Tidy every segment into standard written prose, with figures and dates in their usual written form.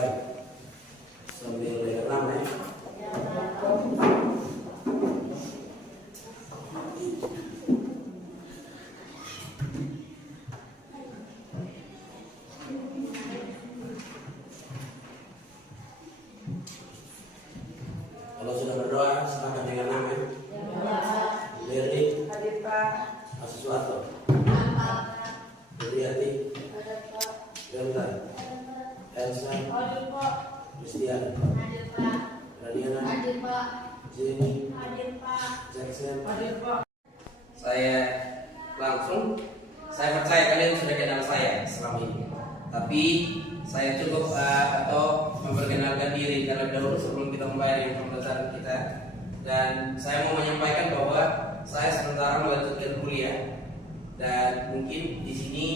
Baik. Sambil dikenal ya. Kalau sudah berdoa, silakan dengan nama. Lirdi, Hadir Pak. Asusuato, Duriati, Delta, Elsa, Hadir Pak. Christian, Hadir Pak. Radiana, Hadir Pak. Jenny, Hadir Pak. Jackson. Hadir Pak. Saya percaya kalian sudah kenal saya selama ini. Tapi saya cukup atau memperkenalkan diri karena dahulu sebelum kita membayar pembelajaran kita. Dan saya mau menyampaikan bahwa saya sementara melanjutkan kuliah dan mungkin di sini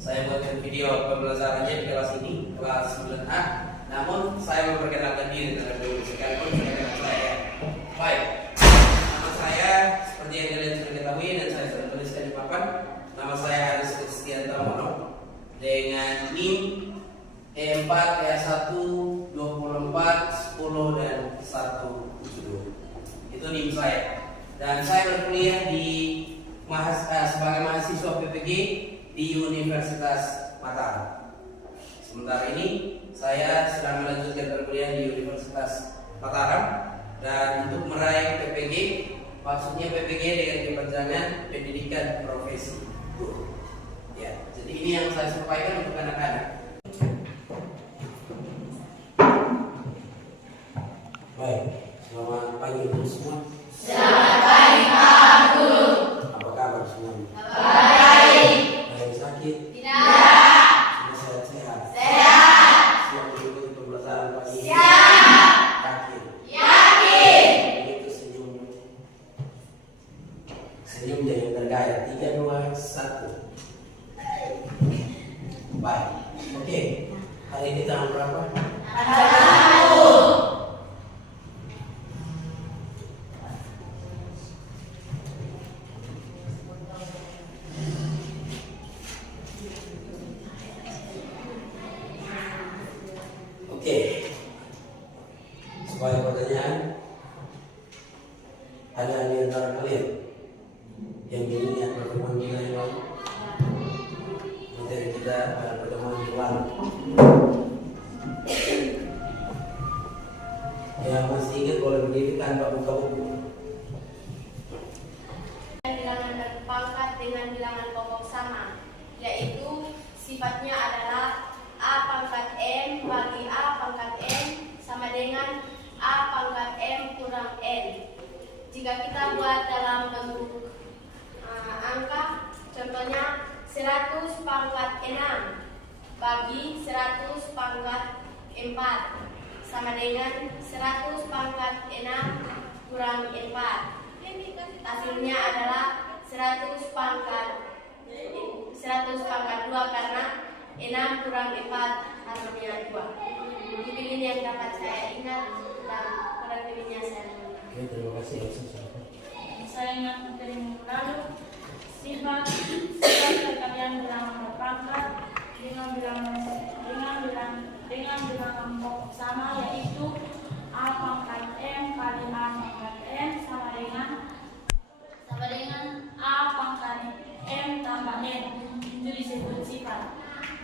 saya buatkan video pembelajarannya di kelas ini, kelas 9A. Namun saya memperkenalkan diri terlebih dahulu sekalipun sudah kenal saya. Baik, nama saya seperti yang kalian sudah ketahui dan saya sudah tuliskan di papan. Nama saya Aris Kristianto Mono dengan NIM E4 E1 24 10 dan 172. Itu NIM saya. Dan saya berkuliah di sebagai mahasiswa PPG di Universitas Mataram. Sementara ini saya sedang melanjutkan perkuliahan di Universitas Mataram dan untuk meraih PPG, maksudnya PPG dengan kepanjangan pendidikan profesi. Ya, jadi ini yang saya sampaikan untuk anak-anak. Baik, selamat pagi untuk semua. Selamat pagi Pak Guru. Apa kabar semuanya? Baik. Ada yang sakit? Tidak. Semua sehat-sehat? Sehat. Siap mengikuti pembelajaran pagi ini? Siap. Yakin? Yakin. Begitu senyum. Senyum jangan tergaya. 3, 2, 1. Baik. Oke. Hari ini tanggal berapa? Satu. Oke. Sebagai pertanyaan, ada di antara kalian yang mengingat pertemuan kita yang lalu? Materi kita pada pertemuan yang lalu. Yang masih ingat boleh berdiri tanpa buka buku. Bilangan berpangkat dengan bilangan pokok sama, yaitu sifatnya adalah A pangkat M bagi A pangkat M sama dengan A pangkat M kurang N. Jika kita buat dalam bentuk angka, contohnya 100 pangkat 6 bagi 100 pangkat 4 sama dengan 100 pangkat 6 kurang 4. Hasilnya adalah 100 pangkat 2 karena 6 kurang 4 hasilnya 2. Itu ini yang dapat saya ingat dan kurang lebihnya saya lupa. Oke, terima kasih. Saya ingat dari minggu lalu sifat perkalian bilangan berpangkat dengan bilangan pokok sama, yaitu A pangkat M kali A pangkat M sama dengan A pangkat M tambah N. Itu disebut sifat.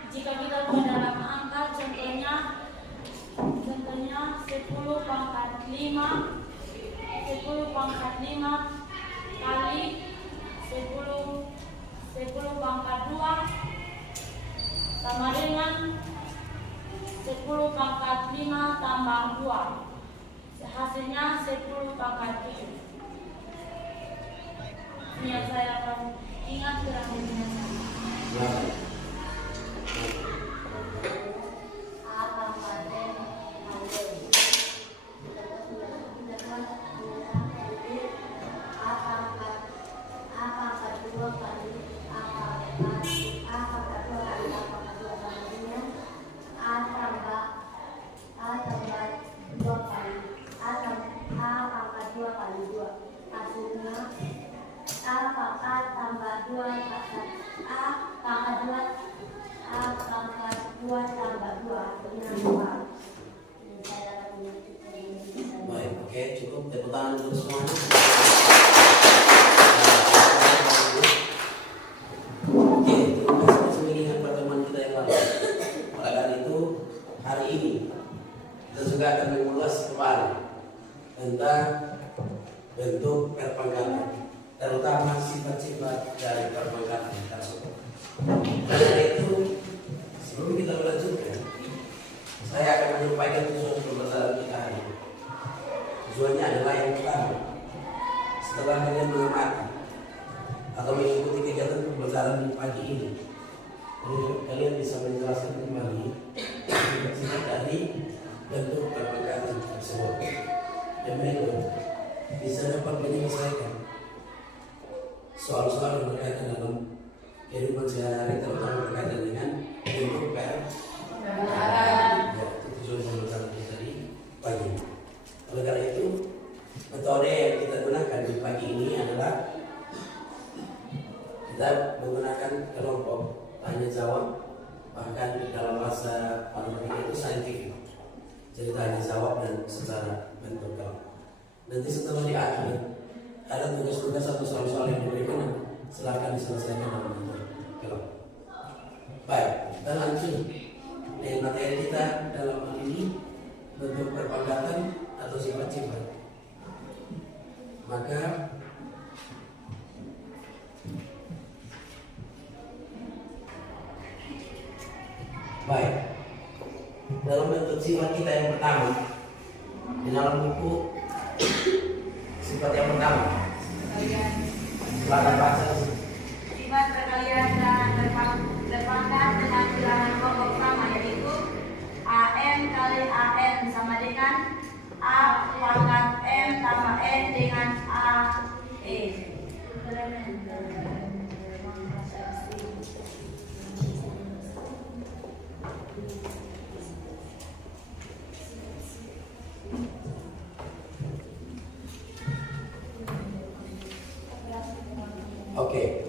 Jika kita buat dalam angka, contohnya 10 pangkat 5 kali 10 pangkat 2 sama dengan 10 pangkat 5 tambah 2. Hasilnya 10 pangkat 7. Ini yang saya akan ingat kurang lebihnya. A pangkat M A pangkat 2 kali A pangkat 2 kali A pangkat 2 sama dengan A tambah 2 kali A pangkat 2 kali 2. Hasilnya A pangkat tambah 2 A pangkat 2 untuk semuanya. Oke, terima kasih masih mengingat pertemuan kita yang lalu. Oleh karena itu, hari ini kita juga akan mengulas kembali tentang bentuk perpangkatan, terutama sifat-sifat dari perpangkatan tersebut. Karena itu, sebelum kita melanjutkan, saya akan menyampaikan tujuan pembelajaran kita hari ini. Tujuannya adalah yang pertama, setelah kalian mengamati atau mengikuti kegiatan pembelajaran pagi ini, kalian bisa menjelaskan kembali sifat-sifat dari bentuk perpangkatan tersebut. Dan berikut bisa dapat menyelesaikan soal-soal yang berkaitan dalam kehidupan sehari-hari, terutama berkaitan dengan bentuk perpangkatan. Ya, itu tujuan pembelajaran kita di pagi ini. Oleh karena itu, metode yang kita gunakan di pagi ini adalah kita menggunakan kelompok tanya jawab, bahkan dalam bahasa pandemi itu saintifik, jadi tanya jawab dan secara bentuk kelompok. Nanti setelah di akhir ada tugas-tugas atau soal-soal yang diberikan, silakan diselesaikan dalam bentuk kelompok. Baik, kita lanjut dengan materi kita dalam hal ini, bentuk perpangkatan atau sifat-sifat. Maka baik, dalam bentuk sifat kita yang pertama di dalam buku, sifat yang pertama, silakan baca. Sifat perkalian dan berpangkat dengan bilangan pokok sama, yaitu AM kali AM sama dengan A pangkat M tambah N dengan A E. Oke,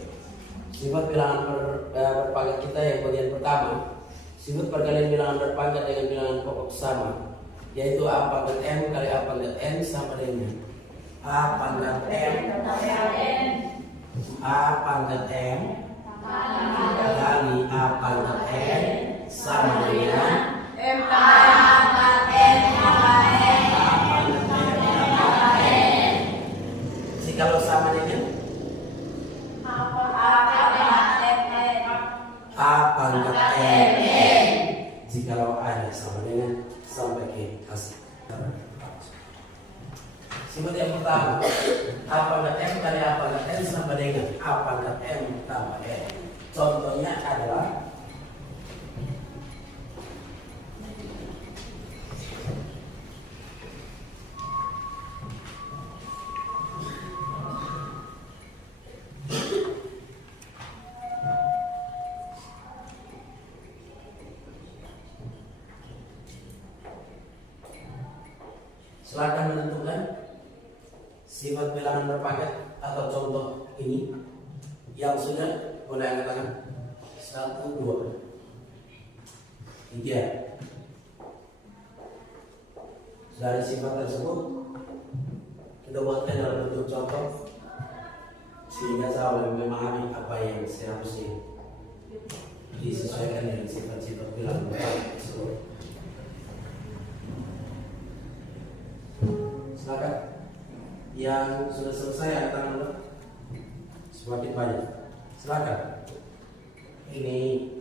sifat bilangan berpangkat kita yang bagian pertama, sifat perkalian bilangan berpangkat dengan bilangan pokok sama, yaitu A pangkat M kali A pangkat N sama dengan A pangkat M A pangkat M kali A pangkat N sama dengan M pangkat N tambah N. A pangkat M tambah N. Jikalau sama dengan A pangkat N, jikalau ada sama dengan sampai ke hasil. Sifat yang pertama, A pangkat M kali A pangkat N sama dengan A pangkat M tambah N. Contohnya adalah silakan menentukan sifat bilangan berpangkat atau contoh ini yang sudah boleh angkat tangan. 1, 2, 3. Dari sifat tersebut kita buatkan dalam bentuk contoh sehingga saya boleh memahami apa yang seharusnya disesuaikan dengan sifat-sifat bilangan berpangkat tersebut. Silakan. Yang sudah selesai angkat tangan dulu. Semakin banyak. Silakan. Ini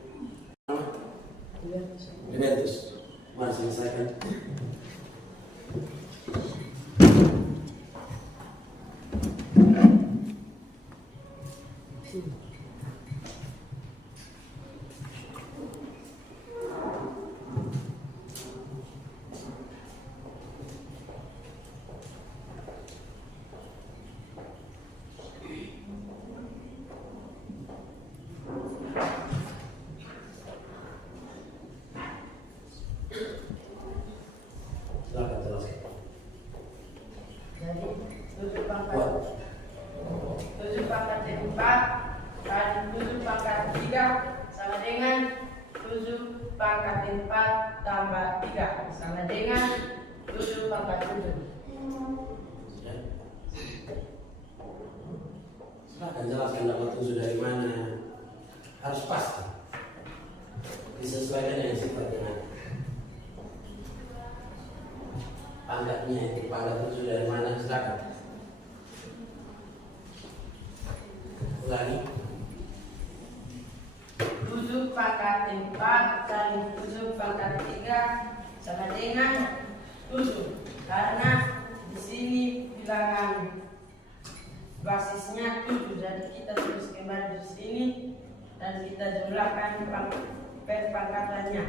Demetrius. Mari selesaikan. Silakan jelaskan. Jadi 7 pangkat 4 kali 7 pangkat 3 sama dengan 7 pangkat 4 tambah 3 sama dengan 7 pangkat 7. Silahkan jelaskan dapat 7 dari mana. Harus pasti disesuaikan dengan sifatnya. Pangkatnya itu pangkat 7 dari mana, silakan. Ulangi. 7 pangkat 4 kali 7 pangkat 3 sama dengan 7. Karena di sini bilangan basisnya 7, jadi kita tulis kembali di sini dan kita jumlahkan pangkatannya.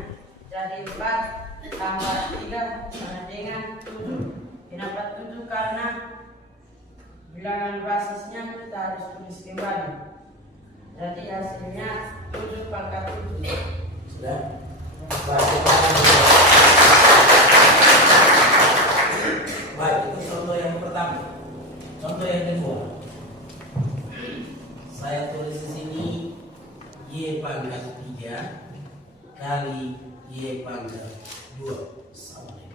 Jadi 4 tambah 3 sama dengan 7. Kenapa 7? Karena bilangan basisnya kita harus tulis kembali. Jadi hasilnya 7 pangkat 7. Sudah? Baik, itu contoh yang pertama. Contoh yang kedua. Saya tulis di sini Y pangkat 3 kali Y pangkat 2 sama dengan.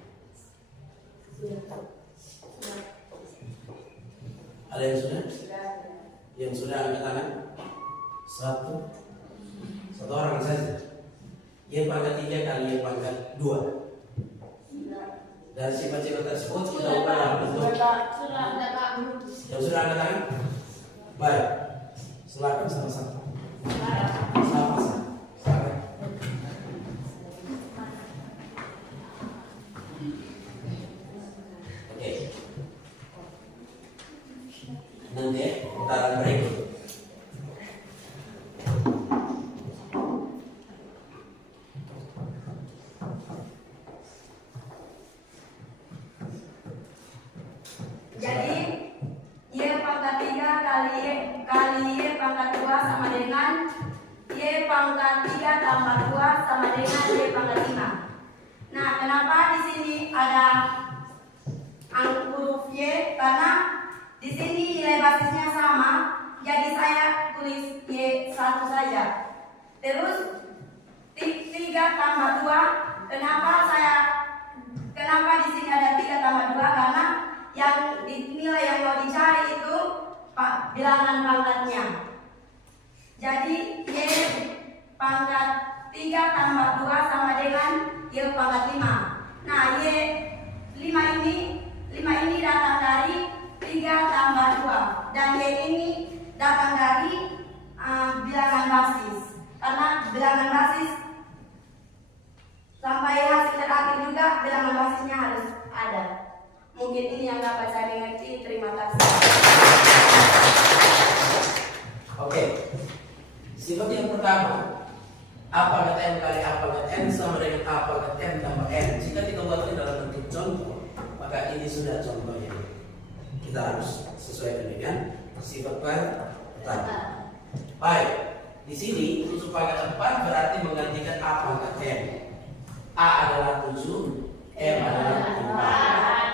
Ada yang sudah? Yang sudah angkat tangan? Satu orang saja. Y pangkat 3 kali Y pangkat 2. Dan sifat-sifat tersebut kita ubah dalam bentuk yang sudah angkat tangan? Baik. Silakan sama-sama. Sama-sama. Oke. Nanti putaran berikut. Jadi Y pangkat 3 kali Y pangkat 2 sama dengan Y pangkat 3 tambah 2 sama dengan Y pangkat 5. Nah, kenapa di sini ada huruf Y? Karena di sini nilai basisnya sama, jadi saya tulis Y1 saja. Terus 3 tambah 2, kenapa di sini ada 3 tambah 2? Karena yang nilai yang mau dicari itu bilangan pangkatnya. Jadi Y pangkat 3 tambah 2 sama dengan Y pangkat 5. Nah, Y5 ini datang dari 3 tambah 2 dan Y ini datang dari bilangan basis. Karena bilangan basis sampai hasil terakhir juga bilangan basisnya harus ada. Mungkin ini yang dapat saya mengerti. Terima kasih. Oke. Sifat yang pertama, A pangkat M kali A pangkat N sama dengan A pangkat M tambah N. Jika kita buat ini dalam bentuk contoh, maka ini sudah contohnya. Kita harus sesuaikan dengan sifat pertama. Baik. Di sini 7 pangkat 4 berarti menggantikan A pangkat M. A adalah 7, M adalah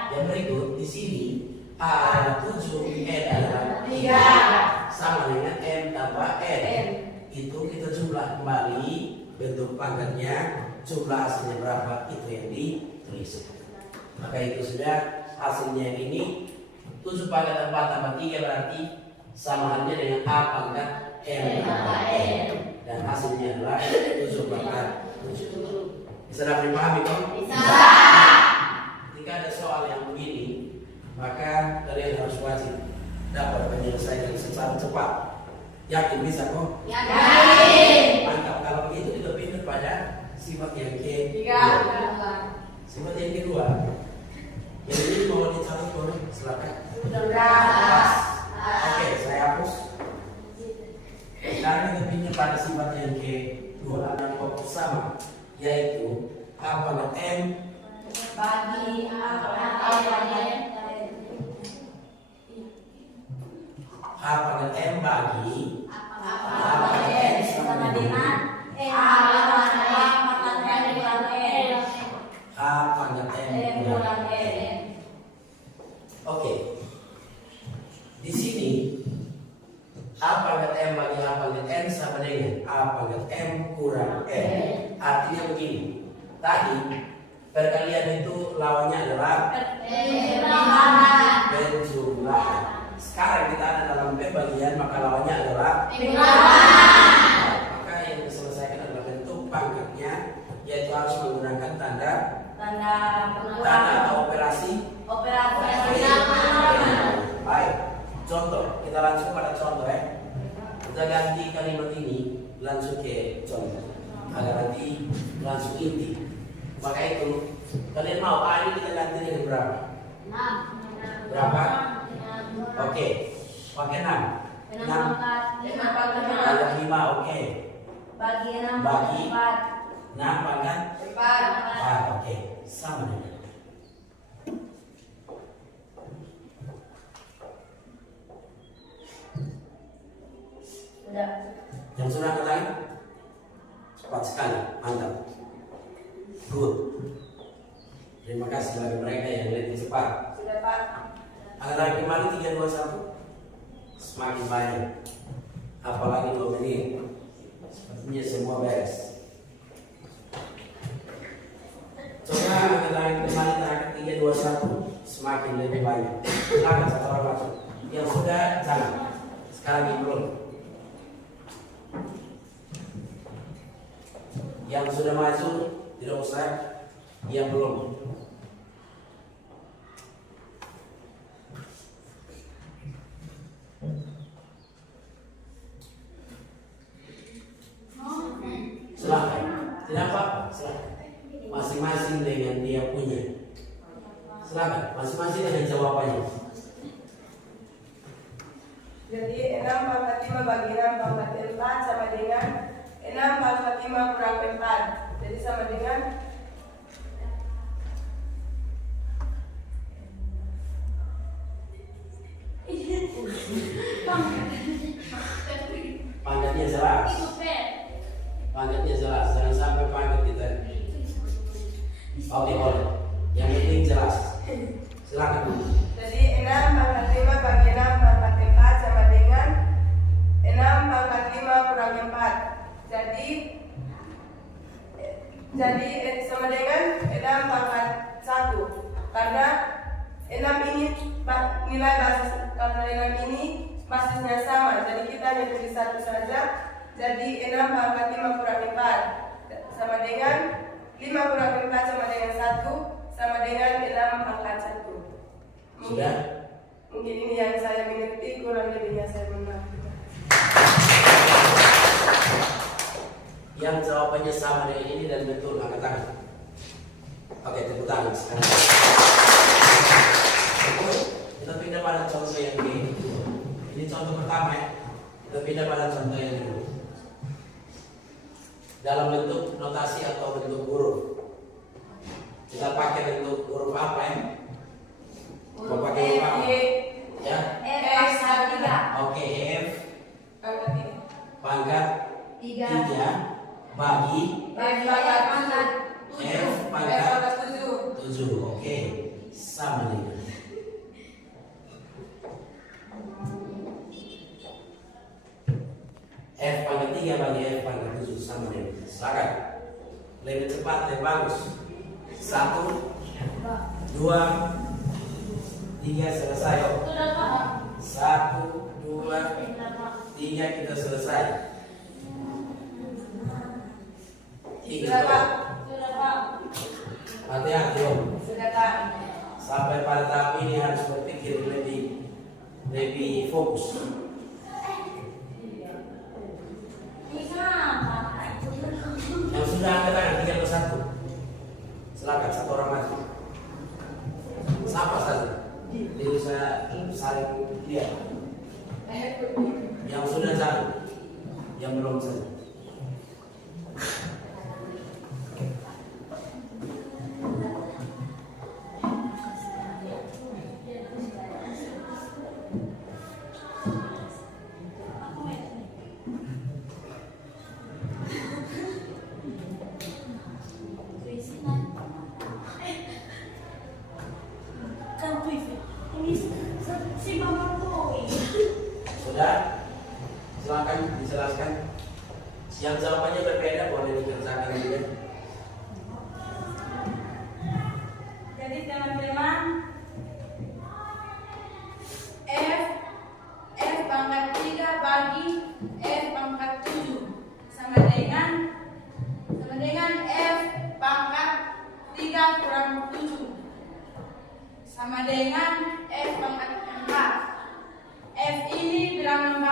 4. Yang berikut di sini A adalah 7, N adalah 3 sama dengan M tambah N. Itu kita jumlah kembali bentuk pangkatnya, jumlah hasilnya berapa itu yang ditulis. Maka itu sudah hasilnya ini 7 pangkat 4 tambah 3 berarti sama halnya dengan A pangkat M tambah N. Dan hasilnya adalah 7 pangkat 7. Bisa dapat dipahami kok? Bisa. Jika ada soal yang begini, maka kalian harus wajib dapat menyelesaikan secara cepat. Yakin bisa kok? Yakin. Mantap. Kalau begitu kita pindah pada sifat yang Tiga. sifat yang kedua. Yang ini mau dicari boleh, silakan. Sudah. Oke, saya hapus. Sekarang kita pindah pada sifat yang kedua dan fokus sama, yaitu A pangkat M Bagi A pangkat M bagi A pangkat N sama dengan A pangkat M kurang N. Oke. Di sini A pangkat M bagi A pangkat N sama dengan A pangkat M kurang N. Artinya begini. Tadi perkalian itu lawannya adalah penjumlahan. sekarang kita ada dalam pembagian, maka lawannya adalah maka yang diselesaikan adalah bentuk pangkatnya, yaitu harus menggunakan tanda atau operasi. Baik, contoh, kita langsung pada contoh ya. Kita ganti kalimat ini langsung ke contoh agar nanti langsung inti. Maka itu kalian mau A ini kita ganti dengan berapa? 6. Berapa? Oke, pakai 6. 6 pangkat 5, oke. Bagi 6 Bagi 4. 6 pangkat 4, oke. Sama dengan. Udah. Yang sudah ketahui? Cepat sekali, mantap. Good. Terima kasih bagi mereka yang lebih cepat. Sudah Pak. Agar kembali 3, 2, 1 semakin banyak. Apalagi 2 menit. Sepertinya semua beres. Coba agar kembali terakhir 3, 2, 1 semakin lebih banyak. Silakan satu orang masuk. Yang sudah jangan. Sekarang yang belum. Yang sudah masuk tidak usah. Yang belum. Silakan. Tidak apa-apa. Silakan. Masing-masing dengan dia punya. Silakan. Masing-masing dengan jawabannya. Jadi 6 pangkat 5 bagi 6 pangkat 4 sama dengan 6 pangkat 5 kurang 4. Jadi sama dengan Pangkatnya jelas. Pangkatnya jelas. Jangan sampai pangkat kita. Oke, boleh. Yang penting jelas. Silakan. jadi 6 pangkat 5 bagi 6 pangkat 4 sama dengan 6 pangkat 5 kurang 4. Jadi sama dengan 6 pangkat 1. Karena 6 ini nilai basis, karena 6 ini basisnya sama. Jadi kita hanya tulis 1 saja. Jadi 6 pangkat 5 kurang 4 sama dengan 5 kurang 4 sama dengan 1 sama dengan 6 pangkat 1. Sudah? Mungkin ini yang saya mengerti, kurang lebihnya saya mengerti. Yang jawabannya sama dengan ini dan betul, angkat tangan. Oke, tepuk tangan sekarang. Oke, kita pindah pada contoh yang ini. Ini contoh pertama ya. Kita pindah pada contoh yang kedua. Dalam bentuk notasi atau bentuk huruf. Kita pakai bentuk huruf apa ya? Mau pakai huruf apa? Ya. pangkat 3. Oke, F Pangkat 3. pangkat 3 bagi Pangkat F pangkat 7. 7. Oke, sama dengan F pangkat 3 bagi F pangkat 7 sama dengan. Silakan. Lebih cepat, lebih bagus. 1, 2, 3 selesai. 1, 2, 3 kita selesai. 3 Sudah Pak. hati-hati om. Sudah Pak. Sampai pada tahap ini harus berpikir lebih fokus. Yang sudah angkat tangan 3 plus 1. Silakan satu orang maju. Siapa saja. Jadi saya saling lihat. Yang sudah jalan, yang belum saja. Sudah? Silakan dijelaskan. Yang jawabannya berbeda boleh dikerjakan juga. Jadi teman-teman, F sama dengan F pangkat 4. F ini bilangan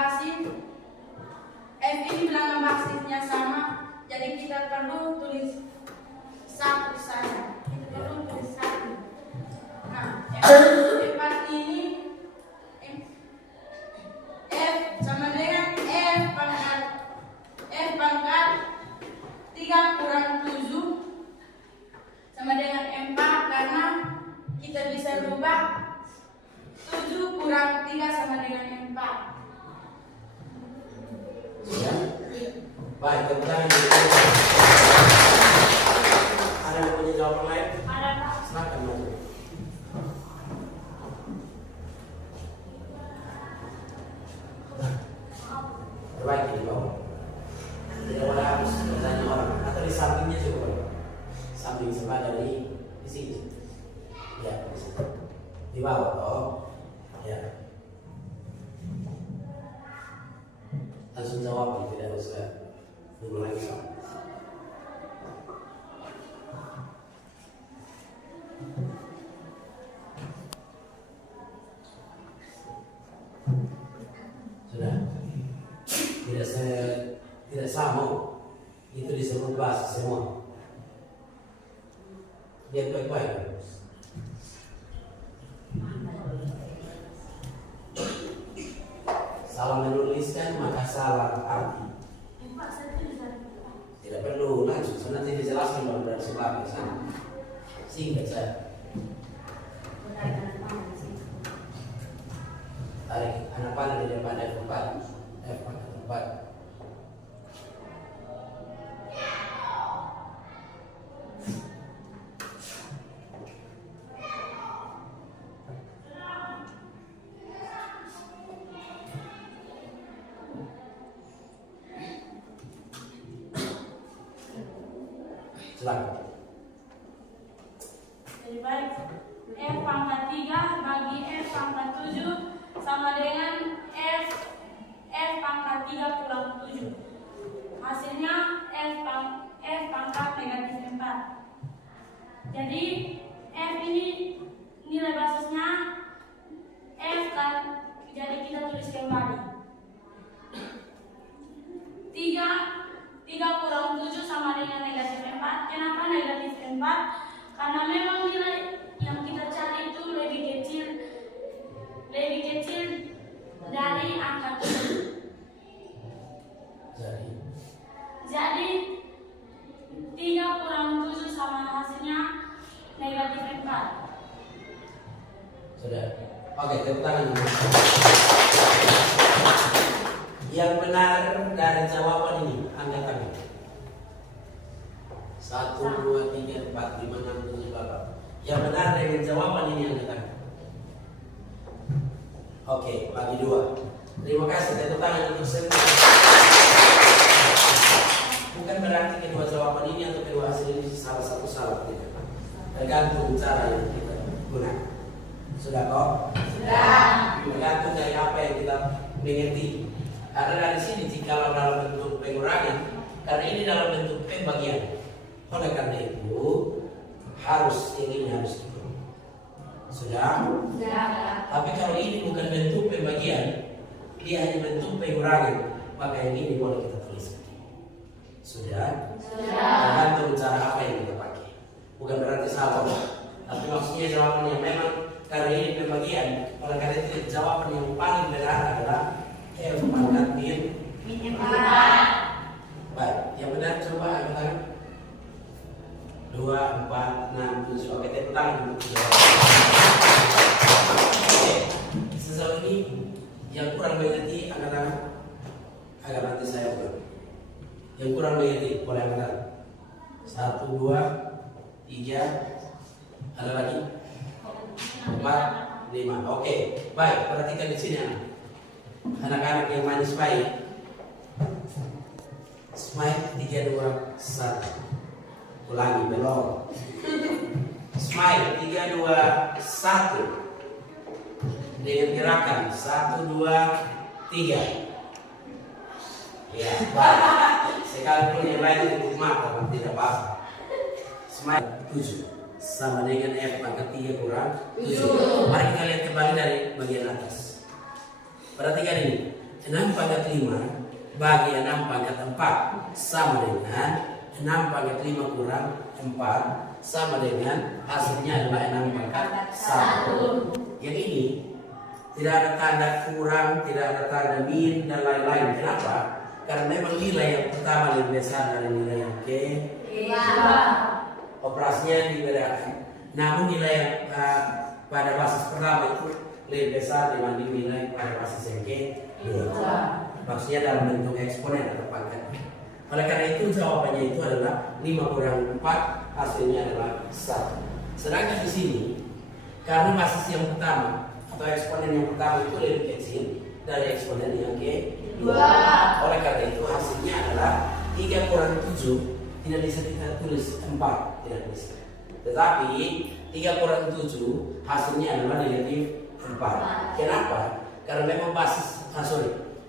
basisnya sama, jadi kita perlu tulis 1 saja. Kita perlu tulis 1. Nah, F4 ini F sama dengan F pangkat 3 kurang 7 sama dengan 4, karena kita bisa rubah 7 kurang 3 sama dengan 4. Sudah? Baik, tepuk tangan. Ada yang punya jawaban lain? Ada Pak. Silakan maju. Perbaiki di bawah. Tidak boleh harus bertanya orang, atau di sampingnya juga boleh. Samping sebelah dari di sini. Ya, di sini. Di bawah, oh, ya. Langsung jawab, tidak usah dulu lagi. Sudah. Tidak sama. Itu disebut basis semua. Lihat baik-baik. Salah menuliskan maka salah arti. Tidak perlu langsung, nanti dijelaskan baru dari sebelah ke sana. Singkat saja. Tarik anak panah di depan F4. F4. Silakan. Jadi baik, F pangkat 3 bagi F pangkat 7 sama dengan F pangkat 3 kurang 7. Hasilnya F pangkat negatif 4. Jadi F ini nilai basisnya F kan, jadi kita tulis kembali 3 kurang 7 sama dengan negatif 4. Kenapa negatif 4? Karena memang nilai yang kita cari itu lebih kecil dari angka 7. Jadi 3 kurang 7 sama hasilnya negatif 4. Sudah. Oke, tepuk tangan. Yang benar dari jawaban ini, angkat tangan. 1, 2, 3, 4, 5, 6, 7, 8. Yang benar dengan jawaban ini, angkat tangan. Oke, bagi 2. Terima kasih, tepuk tangan untuk semua. Bukan berarti kedua jawaban ini atau kedua hasil ini salah satu salah, tidak. Tergantung cara yang kita gunakan. Sudah kok? Sudah. Tergantung dari apa yang kita mengerti. Karena dari sini jika dalam bentuk pengurangan, karena ini dalam bentuk pembagian. Oleh karena itu harus ini harus dikurang. Sudah? Sudah. Tapi kalau ini bukan bentuk pembagian, dia hanya bentuk pengurangan, maka yang ini boleh kita tulis. Sudah? Sudah. Tergantung cara apa yang kita pakai. Bukan berarti salah, tapi maksudnya jawaban yang memang karena ini pembagian. Oleh karena itu jawaban yang paling benar adalah F pangkat min 4. Baik, yang benar coba angkat tangan. 2, 4, 6, 7. Oke, tepuk tangan untuk jawaban. Oke, sejauh ini yang kurang mengerti angkat tangan agar nanti saya ulang. Yang kurang mengerti boleh angkat tangan. 1, 2, 3. Ada lagi? 4, 5. Oke, baik. Perhatikan di sini anak-anak yang manis baik. Smile 3, 2, 1. Ulangi belum. Smile 3, 2, 1. Dengan gerakan 1, 2, 3. Ya, baik. Sekalipun yang lain tutup mata, tidak apa-apa. Smile 7. sama dengan M pangkat 3 kurang 7. Mari kita lihat kembali dari bagian atas. Perhatikan ini, 6 pangkat 5 bagi 6 pangkat 4 sama dengan 6 pangkat 5 kurang 4 sama dengan hasilnya adalah 6 pangkat 1. Yang ini tidak ada tanda kurang, tidak ada tanda min dan lain-lain. Kenapa? Karena memang nilai yang pertama lebih besar dari nilai yang kedua. Operasinya dibedakan. Namun nilai yang pada basis pertama itu lebih besar dibanding nilai pada basis yang kedua. Maksudnya dalam bentuk eksponen atau pangkat. Oleh karena itu jawabannya itu adalah 5 kurang 4, hasilnya adalah 1. Sedangkan di sini karena basis yang pertama atau eksponen yang pertama itu lebih kecil dari eksponen yang kedua. Oleh karena itu hasilnya adalah 3 kurang 7. Tidak bisa kita tulis 4, tidak bisa. Tetapi 3 kurang 7 hasilnya adalah negatif 4. Kenapa? Karena memang basis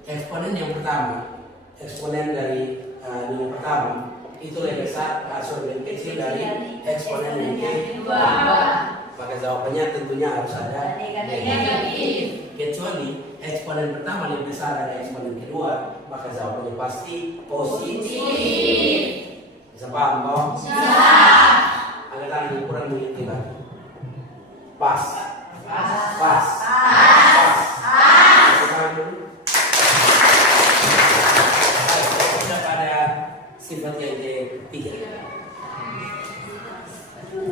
eksponen yang pertama, eksponen dari nilai pertama itu lebih besar, lebih kecil dari eksponen yang kedua. Maka jawabannya tentunya harus ada negatif. Kecuali eksponen pertama lebih besar dari eksponen kedua, maka jawabannya pasti positif. Bisa paham toh? Bisa. Angkat tangan yang kurang mengerti lagi. Pas. Sudah pada sifat yang ketiga.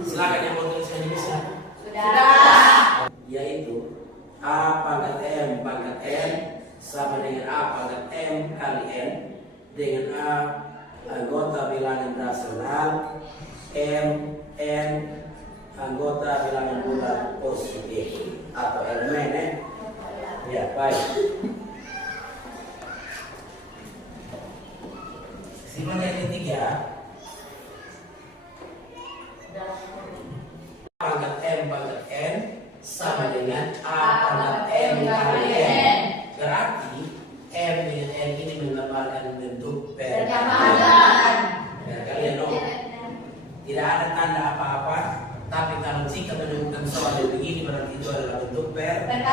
Silakan yang mau tuliskan ini bisa. Sudah. Yaitu A pangkat M pangkat N sama dengan A pangkat M kali N dengan A anggota bilangan rasional M N anggota bilangan bulat positif atau elemen ya baik. Sifat yang ketiga pangkat M pangkat N sama dengan A pangkat M kali N. Berarti M dengan N ini menggambarkan bentuk perkalian. Tidak ada tanda apa-apa, tapi kalau jika menemukan soal yang begini berarti itu adalah bentuk perkalian.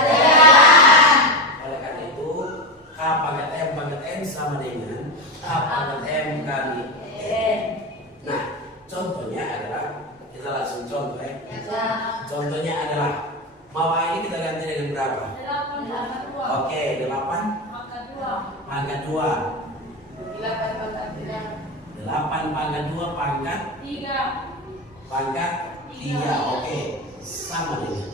Oleh karena itu A pangkat M pangkat N sama dengan A pangkat M kali N. Nah, contohnya adalah kita langsung contoh ya. Contohnya adalah mau A ini kita ganti dengan berapa? 8. Oke, 8 pangkat 2. 8 pangkat 2 pangkat 3. Pangkat 3. Oke, sama dengan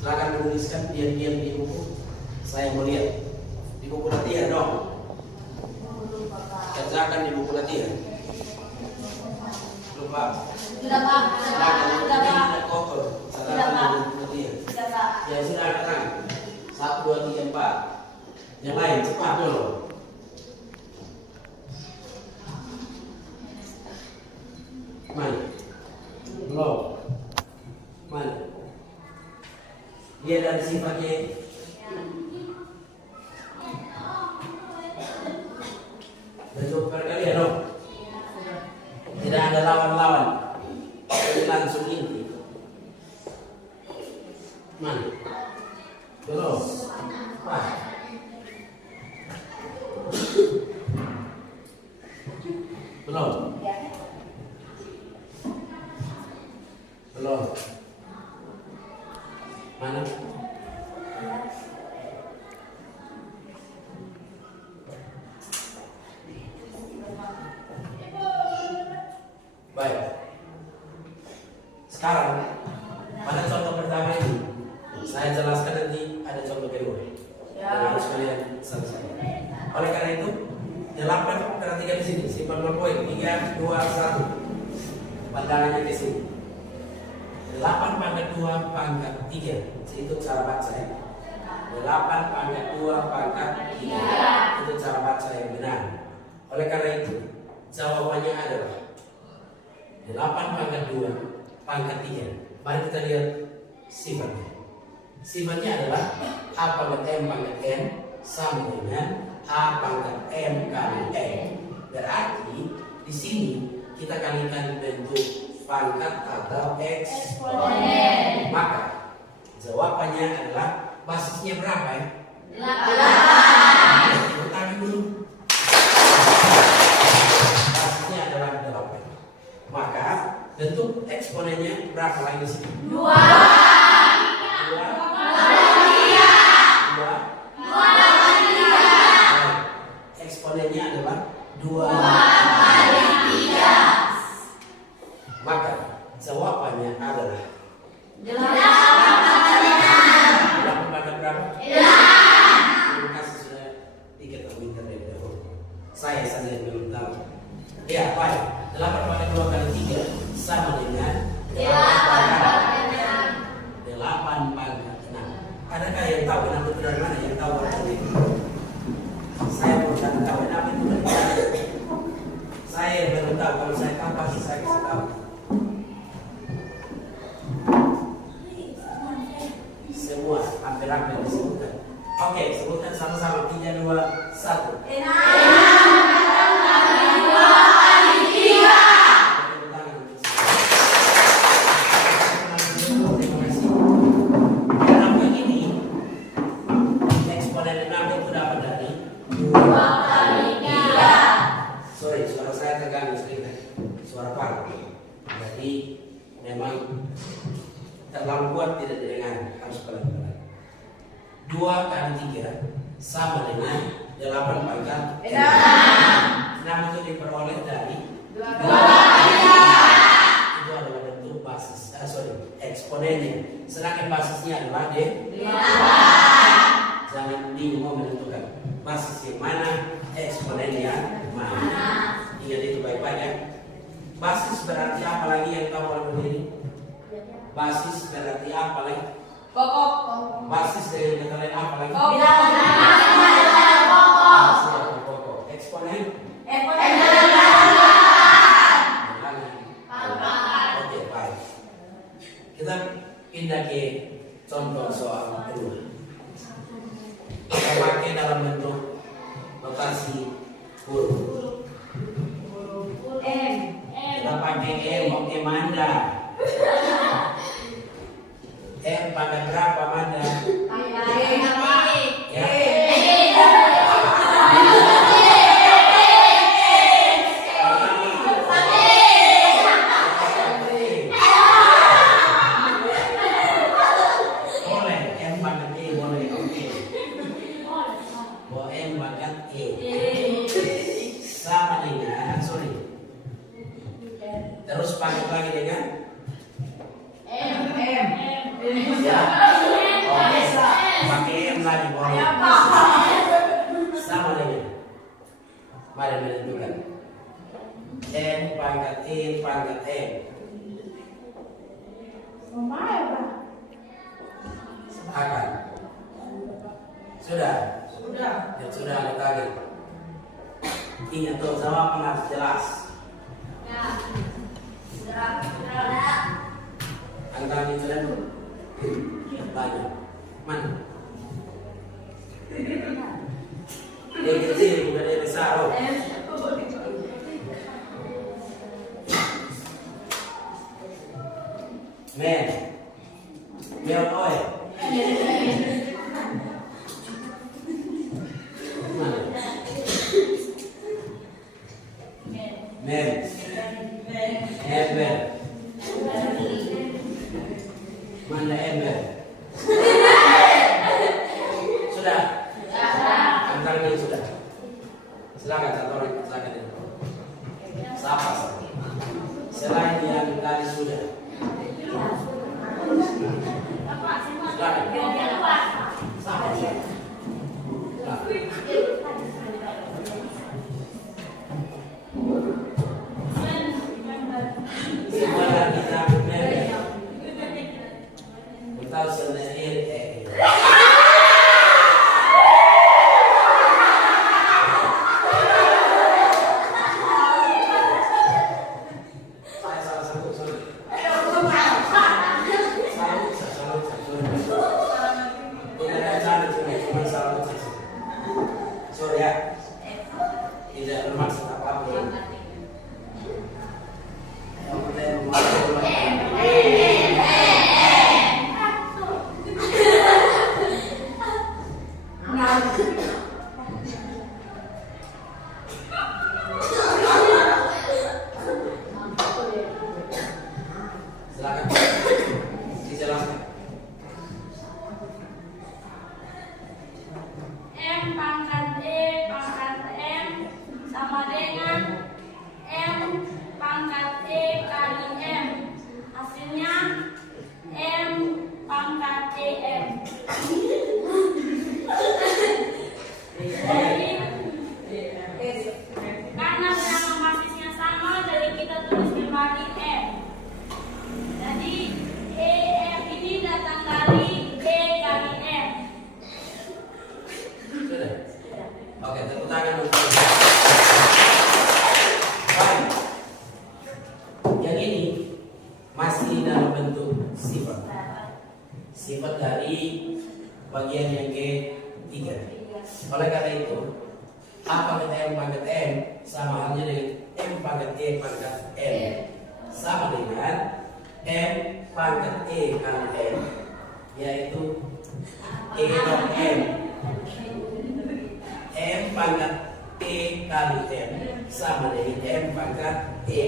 silakan menuliskan diam-diam di buku. Saya mau lihat di buku latihan dong. Kerjakan di buku latihan. Lupa. Sudah Pak. Tidak kotor. Silakan di buku latihan. Ya sudah datang. 1, 2, 3, 4. Yang lain cepat dulu. Mana? Belum. Mana? Dia dari sifatnya. Bentuk perkalian dong. Tidak ada lawan-lawan. Jadi langsung inti. Mana? Belum. Pas. Belum. Belum. Mana? Baik. Sekarang pada contoh pertama ini saya jelaskan, nanti ada contoh kedua. Harus kalian selesai. Oleh karena itu 8 perhatikan di sini, simpan poin 3, 2, 1. Pandangannya ke sini. 8 pangkat 2 pangkat 3. Itu cara baca ya. 8 pangkat 2 pangkat 3. Itu cara baca yang benar. Oleh karena itu jawabannya adalah 8 pangkat 2 pangkat 3. Mari kita lihat sifatnya. Sifatnya adalah A pangkat M pangkat N sama dengan A pangkat M kali M. Berarti di sini kita kalikan bentuk pangkat atau eksponen. Maka jawabannya adalah basisnya berapa ya? 8. Ulangi dulu. Basisnya adalah 8. Maka bentuk eksponennya berapa lagi sih? 2. Eksponennya adalah 2 kali 3. Maka jawabannya adalah 8 pangkat berapa? 8. Terima kasih sudah diketahui terlebih dahulu. Saya sendiri belum tahu. Ya, baik. 8 pangkat 2 kali 3 sama dengan 8 pangkat 6. Adakah yang tahu kenapa itu dari mana? Yang tahu berarti saya bukan tahu kenapa itu dari mana. Saya belum tahu. Kalau saya tahu pasti saya kasih tahu. Semua hampir-hampir disebutkan. Oke, sebutkan sama-sama. 3, 2, 1. Sorry, suara saya terganggu sedikit. Suara parut. Jadi memang terlalu kuat tidak didengar, harus pelan-pelan. 2 kali 3 sama dengan 8 pangkat 6. 6 itu diperoleh dari 2 kali 3. Itu adalah bentuk basis, eksponennya. Sedangkan basisnya adalah D. Jangan bingung menentukan basis yang mana, eksponen yang mana. Ingat itu baik-baik ya. Basis berarti apa lagi yang tahu orang berdiri? Basis berarti apa lagi? Pokok. Basis dengan kata lain apa lagi? Pokok. Eksponen? Oke, baik. Kita pindah ke contoh soal kedua. Kita pakai dalam bentuk notasi huruf. Kita pakai M. Oke, Manda. M pangkat berapa, Manda? Ya. Boleh, M pangkat E boleh. Oke. Bahwa M pangkat E sama dengan, terus pangkat lagi dengan pakai M lagi boleh. Sama dengan, mari menentukan M pangkat E pangkat M. Akan sudah ya sudah ada lagi. Ingat tuh jawaban harus jelas. Angka ini sudah banyak. Mana? Dia kecil bukan dia besar. Oh. Men, oil. Ember. Mana ember? Sudah. Antaranya sudah. Silakan satu orang, silakan ini. Siapa? Selain yang tadi sudah. Silakan. Siapa? Salut. tulis kembali M. Jadi EM ini datang dari E kali M. Sudah? Oke, tepuk tangan untuk. Baik. Yang ini masih dalam bentuk sifat. Sifat dari bagian yang ketiga. Oleh karena itu, A pangkat M pangkat M sama halnya dengan M pangkat E pangkat M, sama dengan M pangkat E kali M, yaitu E dot M. M pangkat E kali M sama dengan M pangkat E.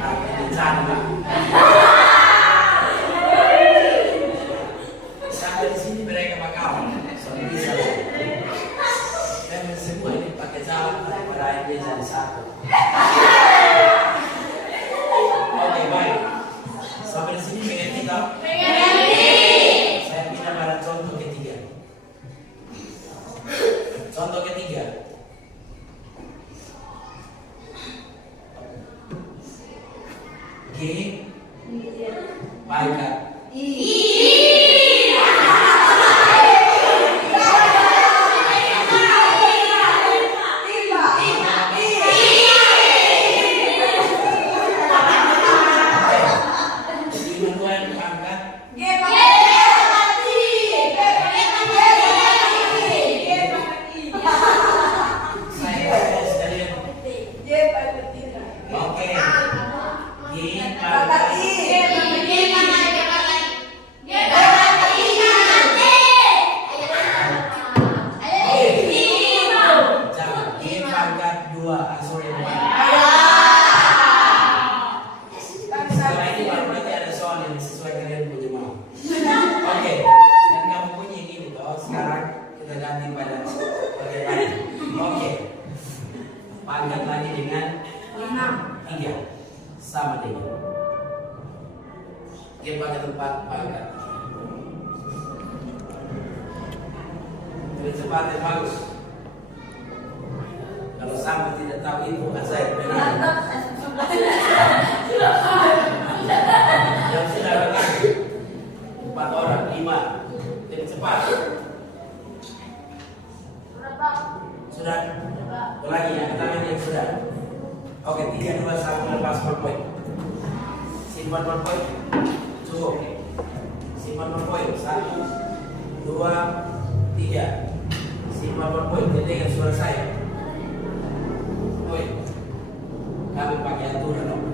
Ini sama. Sampai di sini mereka bakal sampai bisa. Dan semua ini pakai jalan daripada yang bisa di satu. Oke, baik. Sampai di sini mengerti tak? Saya pindah pada contoh ketiga. Contoh ketiga. G pangkat pangkat lagi dengan 3 sama dengan dia pangkat 4 pangkat. Lebih cepat dan bagus. Kalau sampai tidak tahu itu saya benar. Yang sudah datang 4 orang 5 lebih cepat. Sudah? Lagi yang tangan yang sudah. Oke, 3, 2, 1 lepas poin. Simpan poin. Cukup. Simpan poin. 1, 2, 3. Simpan poin. Dengar suara saya. Poin. Kami pakai aturan dong.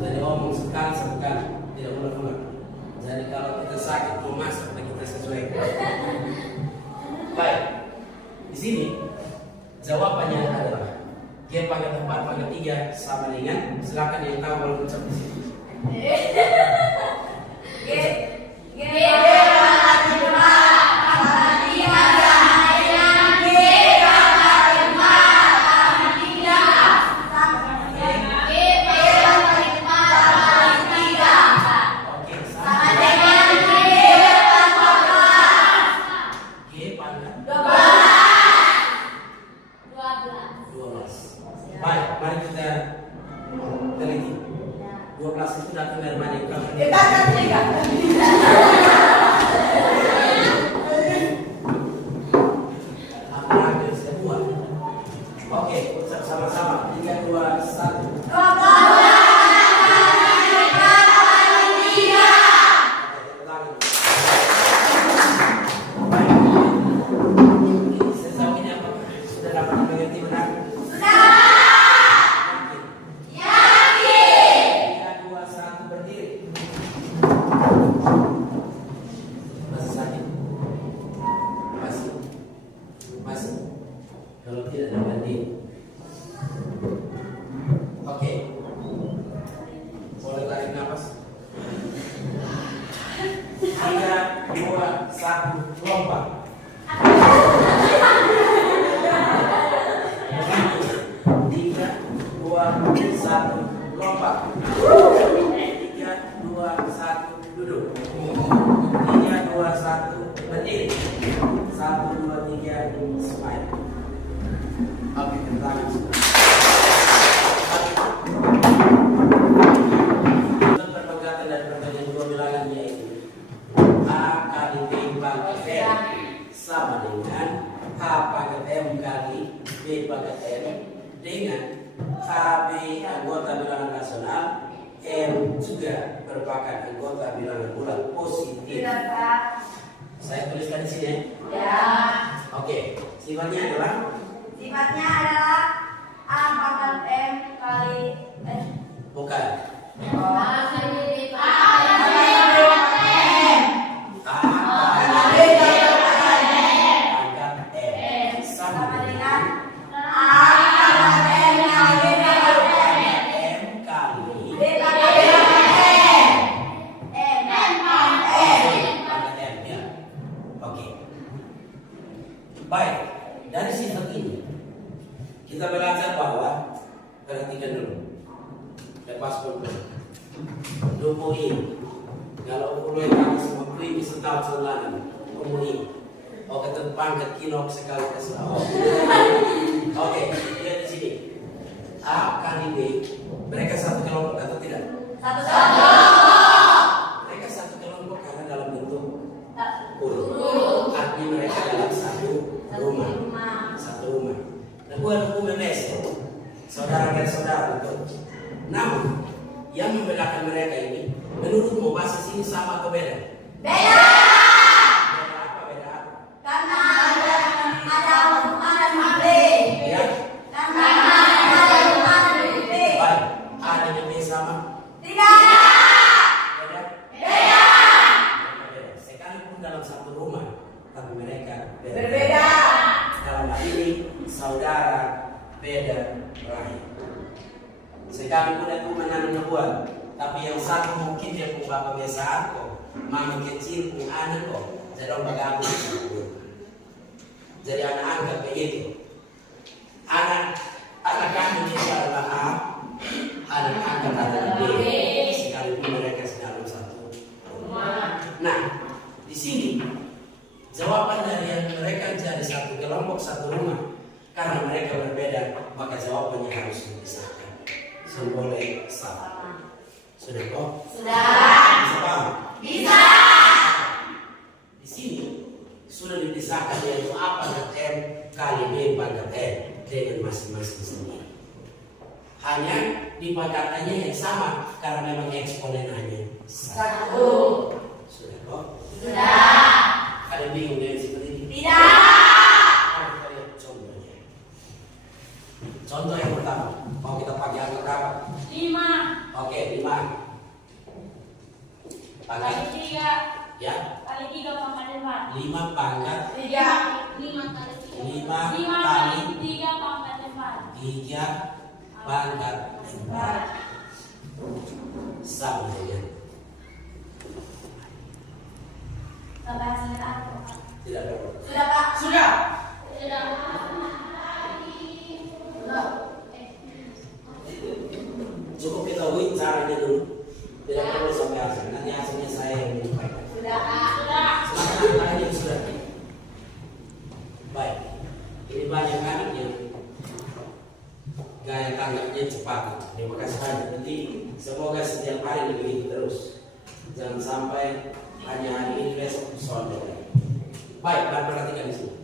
Jadi omong sekali, tidak ulang-ulang. Jadi kalau kita sakit mau masak, kita sesuaikan. Baik. Di sini jawabannya adalah G pangkat 4 pangkat 3 sama dengan, silakan yang tahu kalau ucap di sini. Baik, mari kita teliti. 12 itu datang dari mana? Hampir semua. Oke, ucap sama-sama. 3, 2, 1. Kalau tidak dapat di, oke, boleh tarik nafas. 3, 2, 1, lompat. 3, 2, 1, lompat. 3, 2, 1, duduk. 3, 2, 1, berdiri. 1, 2, 3, smile. Oke, tangan. pangkat M dengan AB anggota bilangan rasional, M juga merupakan anggota bilangan bulat positif. Tidak, Pak. Saya tuliskan di sini. Ya. Oke, sifatnya adalah Sifatnya adalah A pangkat M kali bukan. sama dengan A pangkat M kali B pangkat M. B pangkat M. Oke. Baik, dari sifat ini kita belajar bahwa perhatikan dulu. Lepas pulpen. Lupa ini. Kalau pulpen kamu semua ini setahun selalu umum. Oke, pangkat kinok sekali ke selawat. Oke, lihat di sini. A kali B, mereka satu kelompok atau tidak? Satu. Mereka satu kelompok karena dalam bentuk kurung. Artinya mereka dalam satu rumah. Satu rumah. Nah, buat hukum mes, saudara dan saudara betul. Namun, yang membedakan mereka ini, menurutmu basis ini sama atau beda? Beda. Beda apa? Beda apa? Karena ada huruf A dan huruf B. Ya. Karena ada huruf A dan huruf B. Baik. A dan B sama? Tidak. Beda? Beda. Beda. Sekalipun dalam satu rumah, tapi mereka beda. Berbeda. Dalam hal ini, saudara beda rahim. Sekalipun itu menanam buah, tapi yang satu mungkin dia pun bapak biasa aku, mama kecil pun anak kok, jadi orang bergabung. Jadi anak angkat begitu. Anak kandung dia adalah A, anak angkat adalah B. Sekalipun mereka dalam satu rumah. Nah, di sini jawaban dari yang mereka jadi satu kelompok satu rumah karena mereka berbeda, maka jawabannya harus dipisahkan. Boleh sama. Sudah kok? Sudah. Bisa paham? Bisa. Di sini sudah dipisahkan yaitu A pangkat M kali B pangkat M dengan masing-masing sendiri. Hanya dipangkatannya yang sama karena memang eksponen hanya satu. Sudah kok? Sudah. Ada bingung dengan seperti ini? Tidak. Kita lihat contohnya. Contoh yang pertama, mau kita pakai angka berapa? 5 Oke, 5. Pangkat kali 3 ya, kali 3 pangkat 4. 5 pangkat 5 kali 3. 5 5 kali kali 3 pangkat 4. 3 pangkat 4 sama dengan Sampai hasilnya apa? tidak perlu. Sudah, Pak. Sudah. Cukup ketahui caranya dulu. Tidak perlu sampai hasil. Nanti hasilnya saya yang menyampaikan. Sudah, Pak. Silakan tanya sudah. Baik. Ini banyak anak yang gaya tanggapnya cepat. Terima kasih banyak. Nanti semoga setiap hari begitu terus. Jangan sampai hanya hari ini besok soal lagi. Baik, perhatikan di sini.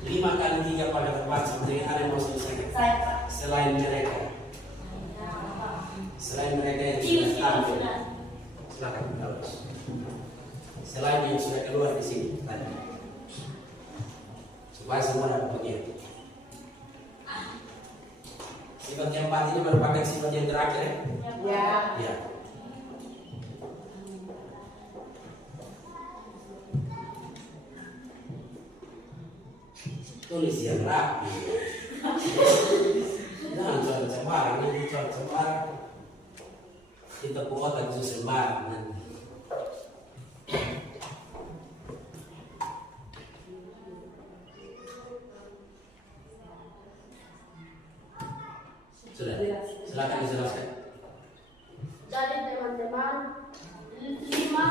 5 kali 3 pada 4 sama dengan ada yang mau selesaikan. Saya, Pak. Selain mereka yang sudah tampil, silakan terus. Selain yang sudah keluar di sini tadi, supaya semua dapat bagian. Sifat yang 4 ini merupakan sifat yang terakhir ya? Ya. Ya. Tulis yang rapi. Jangan coba-coba, ini coba-coba. Kita buat otak itu sembarang nanti. Sudah, silakan dijelaskan. Jadi teman-teman 5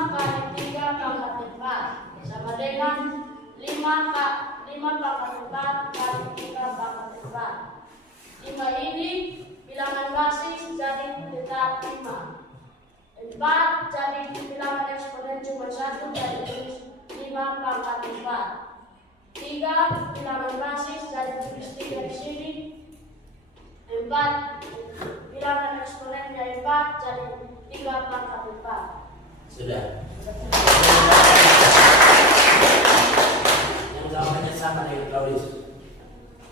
kali 3 pangkat 4 sama dengan 5 pangkat 4 kali 3 pangkat 4. 5 ini bilangan basis jadi tetap 5. 4 jadi bilangan eksponen cuma 1 jadi tulis 5 pangkat 4. 3 3 bilangan basis dari tulis 3 di sini. 4 bilangan eksponennya 4 jadi 3 pangkat 4. Sudah. Yang jawabannya sama dengan Claudius.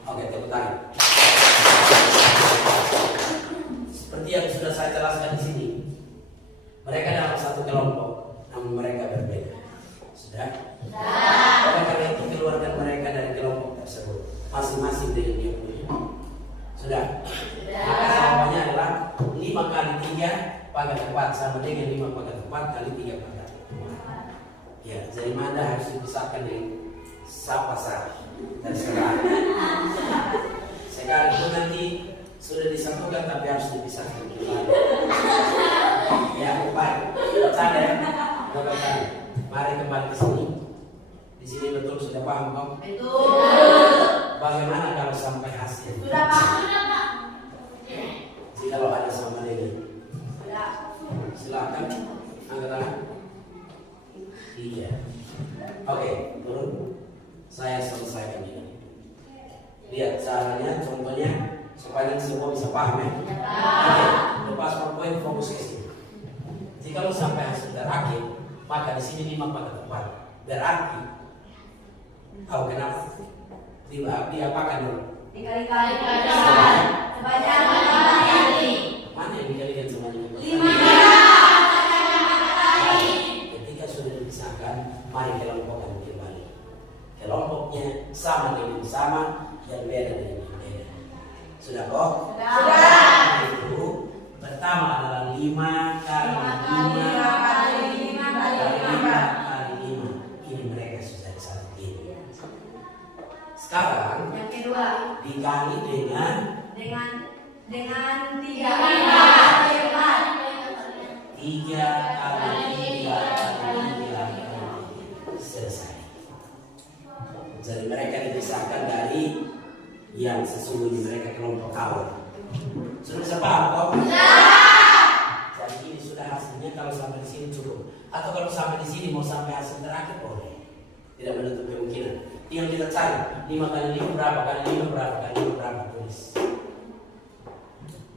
Oke, tepuk tangan. Seperti yang sudah saya jelaskan di sini, mereka dalam satu kelompok, namun mereka berbeda. Sudah? Oleh karena itu keluarkan mereka dari kelompok tersebut, masing-masing dengan dia punya. Sudah? Maka jawabannya adalah 5 kali 3 pangkat 4 sama dengan 5 pangkat 4 kali 3 pangkat 4. Ya, jadi mana harus dipisahkan dengan sapa dan sekarang. Sekarang itu nanti sudah disatukan tapi harus dipisahkan kembali. Ya, baik. Bercanda ya? Bercanda. Mari kembali ke sini. Di sini betul sudah paham kok? Betul. Bagaimana kalau sampai hasil? Sudah Pak. Jikalau ada sama dengan Sudah. silakan angkat tangan. Iya. Oke, turun. Saya selesaikan ini. Lihat caranya, contohnya supaya semua bisa paham ya. Oke, lepas poin fokus ke sini. Jikalau sampai hasil terakhir, maka di sini 5 pangkat 4. Berarti tahu kenapa? Diapakan dulu? Dikali-kali sebanyak 5 kali. Mana yang dikalikan semuanya? 5. Ketika sudah dipisahkan, mari kelompokkan kembali. Kelompoknya sama dengan sama, yang beda dengan yang beda. Sudah kok? Sudah. Itu pertama adalah 5 kali 5 kali 5 kali 5. Ini mereka sudah disatu ini. Sekarang Yang kedua dikali dengan 3 kali 4. 3 kali 3 kali 3 selesai. Jadi mereka dipisahkan dari yang sesungguhnya mereka kelompok awal. Sudah bisa paham kok? Jadi ini sudah hasilnya, kalau sampai di sini cukup. Atau kalau sampai di sini mau sampai hasil terakhir boleh. Tidak menutup kemungkinan. Yang kita cari 5 kali 5 berapa, kali 5 berapa, kali 5 berapa, tulis.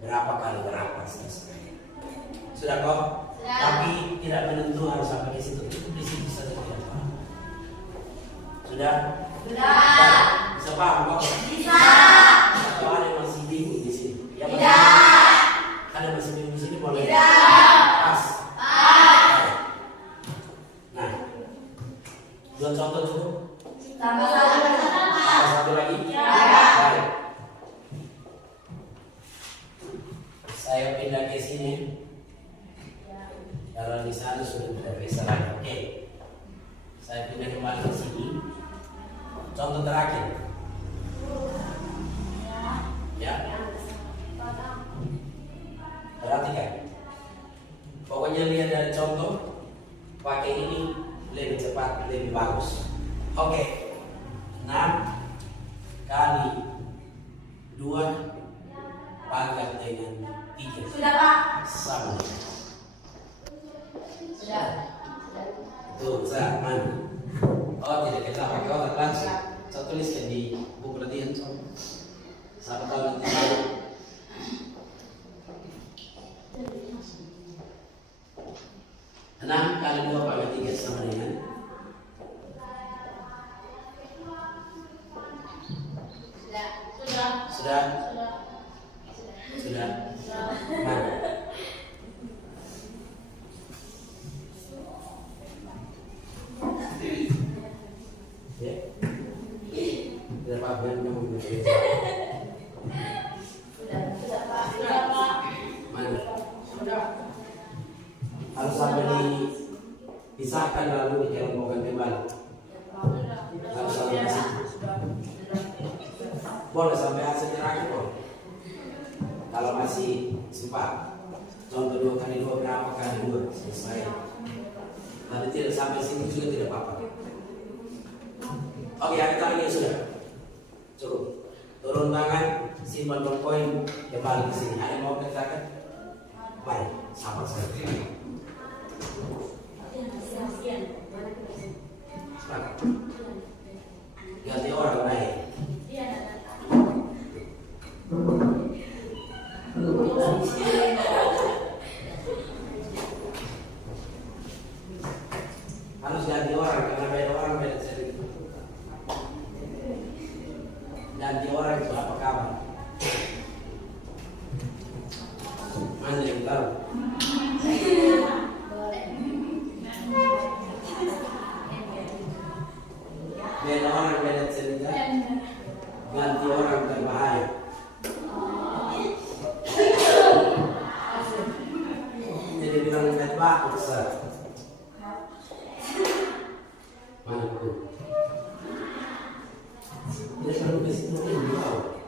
Berapa kali berapa selesai. Sudah kok? Tapi tidak menentu harus sampai di situ. Itu di situ saja tidak paham. Sudah? Bisa paham kok? Bisa. Atau ada yang masih bingung di sini? Ya, Tidak. Ada masih bingung di sini boleh? Tidak. Pas. Nah, 2 contoh cukup. Tambah Satu lagi. Ya. Baik. Saya pindah ke sini. Kalau di sana sudah tidak bisa lagi. Oke. Saya pindah kembali ke sini. Contoh terakhir. Ya. Perhatikan. Pokoknya lihat dari contoh. Pakai ini lebih cepat, lebih bagus. Oke. 6 kali 2 pangkat dengan 3 Sudah Pak. sama. Sudah. Tuh, mana? Oh, tidak kita pakai otak langsung. Saya tuliskan di buku latihan. Sampai tahu nanti. 6 kali 2 pangkat 3 sama dengan Sudah? Mana? Ya? Tidak apa-apa, kamu bisa. Sudah Pak. Mana? Harus sampai dipisahkan lalu dikelompokkan kembali. Harus sampai di situ. Boleh sampai hasil terakhir boleh. Kalau masih sempat, contoh 2 kali 2 berapa kali 2 selesai. Tapi tidak sampai sini juga tidak apa-apa. Oke, hari tadi sudah cukup. Turun tangan, simpan poin, kembali ke sini. Ada yang mau kerjakan? Baik, sama saya. Silakan. ganti orang naik. Iya, ada. Harus ganti orang karena beda orang beda cerita. Ganti orang itu apa kabar? Mana yang tahu? Beda orang beda cerita. Ganti orang berbahaya. Jadi bilang hebat baku besar. Mana tuh? Dia selalu di situ di bawah.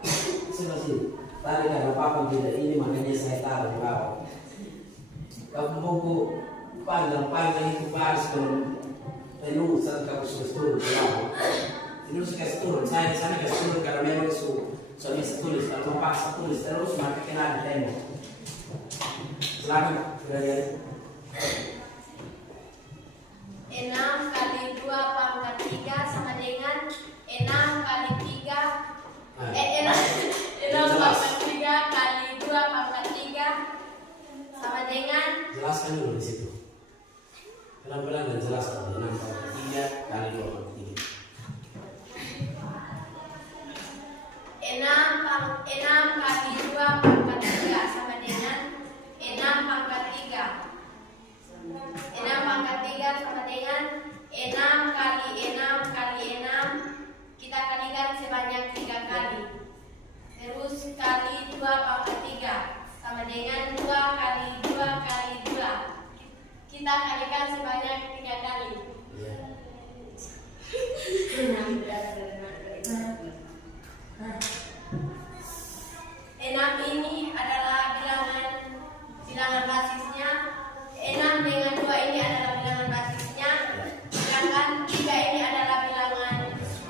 Saya masih tadi karena papa tidak ini makanya saya taruh di bawah. Kamu mau panjang itu baris kalau penuh saat kamu sudah turun ke bawah. Ini harus kasih turun. Saya di sana kasih turun karena memang sudah bisa tulis. Kalau mau paksa tulis terus maka kena di tembok. Selamat belajar. 6 kali 2 pangkat 3 sama dengan 6 kali 3 6 pangkat 3 kali 2 pangkat 3 sama dengan Jelaskan dulu di situ. Pelan-pelan dan jelaskan. 6 pangkat 3 kali 2 pangkat 3. 6 kali 2 pangkat 3 sama dengan 6 pangkat 3. 6 pangkat 3 sama dengan 6 kali 6 kali 6. Kita kalikan sebanyak 3 kali. Terus kali 2 pangkat 3 sama dengan 2 kali 2 kali 2. Kita kalikan sebanyak 3 kali. Enam ini adalah bilangan basisnya. 6 dengan 2 ini adalah bilangan basisnya. Sedangkan 3 ini adalah bilangan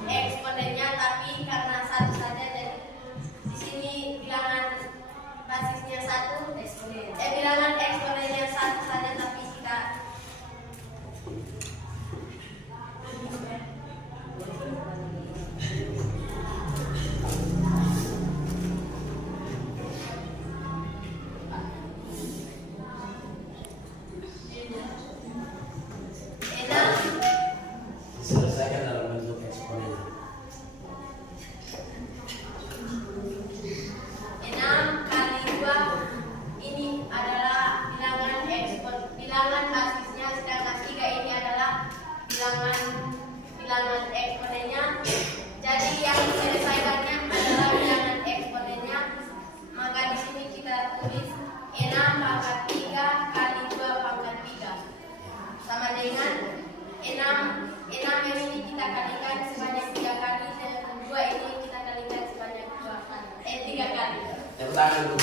eksponennya, tapi karena satu saja jadi di sini bilangan basisnya 1, bilangan eksponennya 1 saja, tapi kita Diselesaikan dalam bentuk eksponen. 6 kali 2 ini adalah bilangan basisnya, sedangkan 3 ini adalah bilangan eksponennya. Jadi yang diselesaikannya adalah bilangan eksponennya. Maka di sini kita tulis 6 pangkat 3 kali 2 pangkat 3 sama dengan 6 ini kita kalikan sebanyak 3 kali, dan 2 ini kita kalikan sebanyak 3 kali. Tepuk tangan dulu.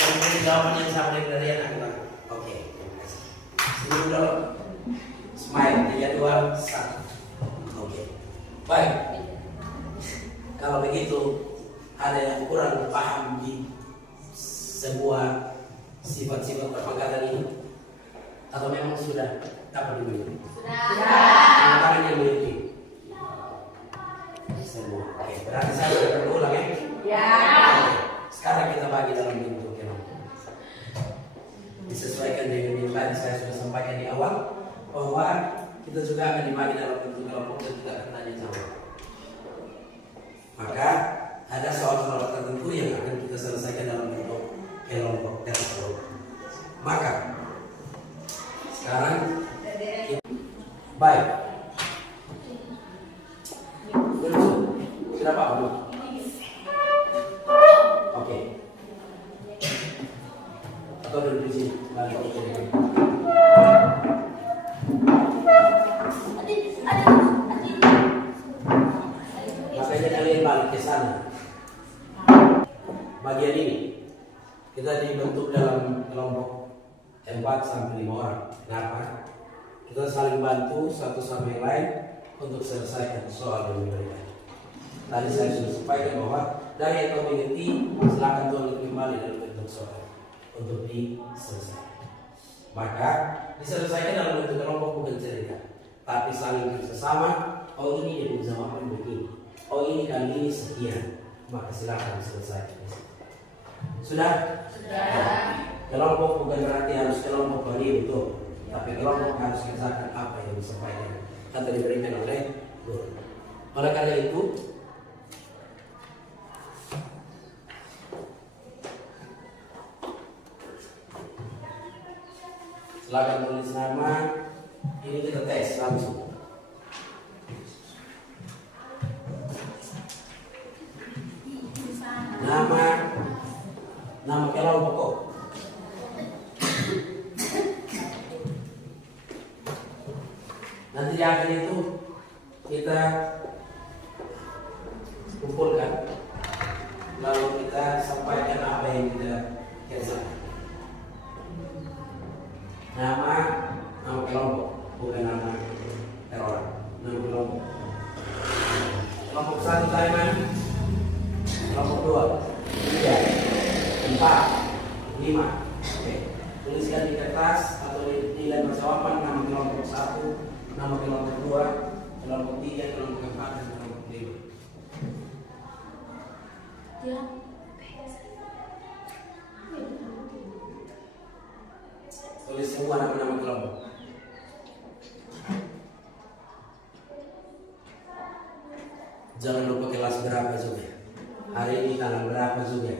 Kemudian jawaban yang sama dengan kalian aku. Oke. Sebelum dulu. Smile 3, 2, 1. Oke. Baik. Kalau begitu ada yang kurang paham di sebuah sifat-sifat perpangkatan ini, atau memang sudah dapat dimiliki? Sudah. Tangan yang memiliki semua. Oke, berarti saya sudah berulang ya? Ya. Sekarang kita bagi dalam bentuk kelompok. Disesuaikan dengan yang tadi saya sudah sampaikan di awal, bahwa kita juga akan dibagi dalam bentuk kelompok dan tidak akan tanya jawab. Maka ada soal-soal tertentu yang akan kita selesaikan dalam bentuk kelompok tersebut. Maka sekarang baik. Sudah Pak belum? Oke. Atau duduk di sini. Makanya kalian balik ke sana. Bagian ini kita dibentuk dalam kelompok 4 sampai 5 orang. Kenapa? Kita saling bantu satu sama yang lain untuk selesaikan soal yang diberikan. Tadi saya sudah sampaikan bahwa dari yang community silakan tuan kembali dalam bentuk soal untuk diselesaikan. Maka diselesaikan dalam bentuk kelompok bukan cerita, tapi saling bersama Oh ini dia jawaban begini. Oh ini kali ini sekian. Maka silakan selesai. Sudah? Kelompok bukan berarti harus kelompok beri betul, tapi kelompok harus kerjakan apa yang disampaikan atau diberikan oleh guru. Oleh karena itu, silakan tulis nama. Ini kita tes langsung. Nama kelompok. Nanti di akhir itu kita kumpulkan, lalu kita sampaikan apa yang kita kerjakan. Nama kelompok, bukan nama orang. Nama kelompok. Kelompok 1 Taiwan, kelompok 2, 3, 4, 5. Oke. Tuliskan di kertas atau di lembar jawaban nama kelompok 1. Nama kelompok 2, kelompok 3, kelompok 4, dan kelompok 5. Tulis semua nama-nama kelompok. Jangan lupa kelas berapa juga. Hari ini tanggal berapa juga.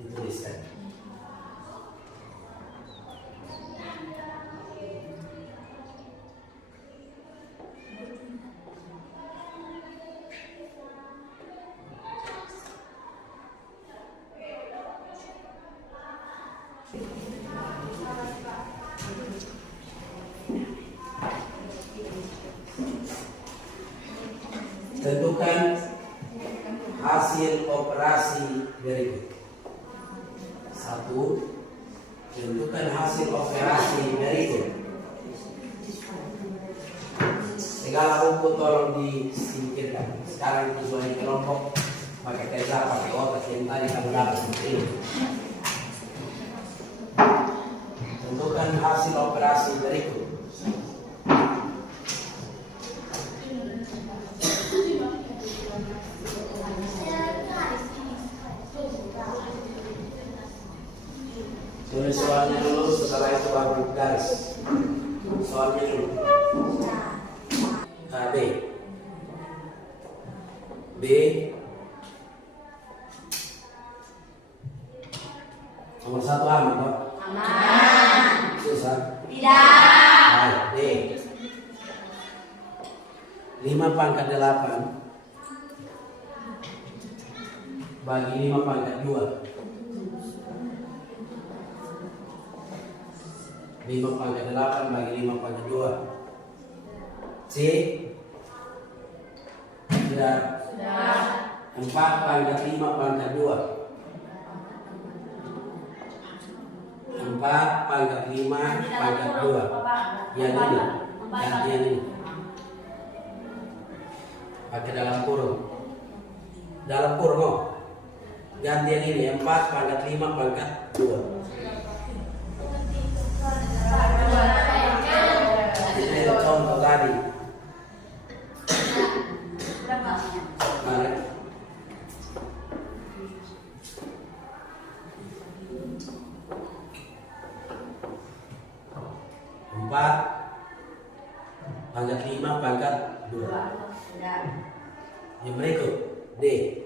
Dituliskan. Tentukan hasil operasi berikut. 1. Tentukan hasil operasi berikut. Segala rumput tolong disingkirkan. Sekarang tujuan kelompok pakai tesa, pakai otak yang tadi kamu dapat seperti ini. Tentukan hasil operasi berikut. Tulis soalnya dulu, setelah itu baru garis. Soalnya dulu. B. B. Nomor 1 aman, Pak? Aman. Susah? Tidak. Baik, B. 5 pangkat 8 bagi 5 pangkat 2. 5 pangkat 8 bagi 5 pangkat 2. C. Sudah. 4 pangkat 5 pangkat 2. 4 pangkat 5 pangkat 2. Yang ini. Gantian ini. Pakai dalam kurung. Dalam kurung. Oh. Gantian ini. 4 pangkat 5 pangkat 2. Ini contoh tadi. Mari. 4 pangkat 5 pangkat 2. Yang berikut D.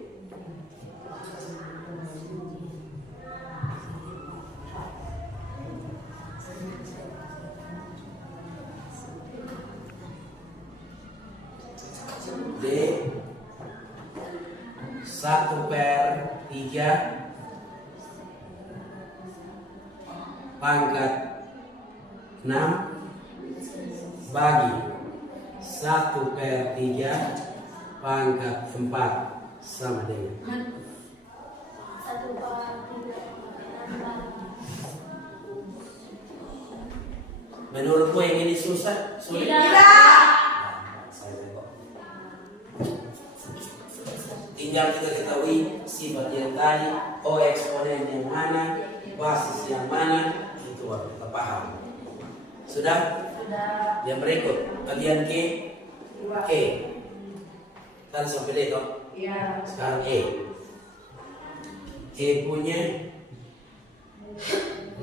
D 1/3 pangkat 6 bagi 1/3 pangkat 4 sama dengan menurutmu yang ini susah? Sulit? Tinggal kita ketahui sifat yang tadi, O eksponen yang mana, basis yang mana, itu baru kita paham. Sudah? Yang berikut, bagian K. Tadi sampai D toh. Iya. Sekarang E. E punya 6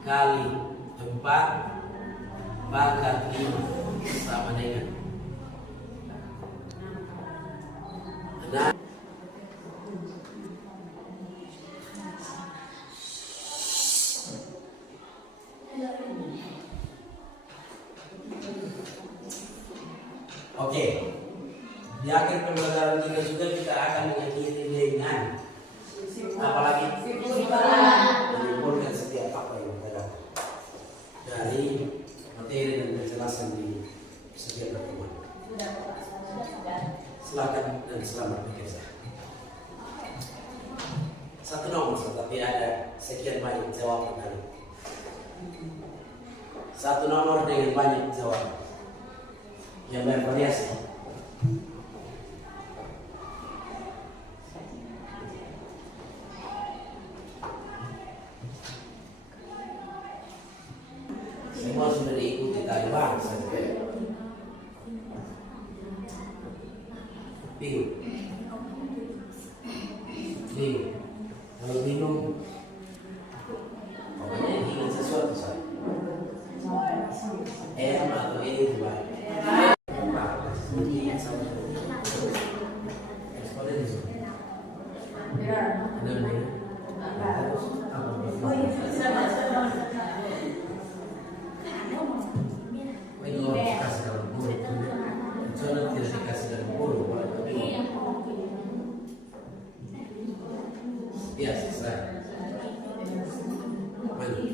kali 4 pangkat 5 sama dengan 6. Oke. Di akhir pembelajaran kita juga kita akan mengakhiri dengan apa lagi? Menyimpulkan setiap apa yang kita dapat dari materi dan penjelasan di setiap pertemuan. Silakan dan selamat bekerja. Satu nomor tapi ada sekian banyak jawaban tadi. Satu nomor dengan banyak jawaban yang bervariasi. Semua sudah diikuti tadi bang. Bingung. Kalau bingung, pokoknya ingin sesuatu saya. Atau ini itu baik. Ya, selesai. Mana?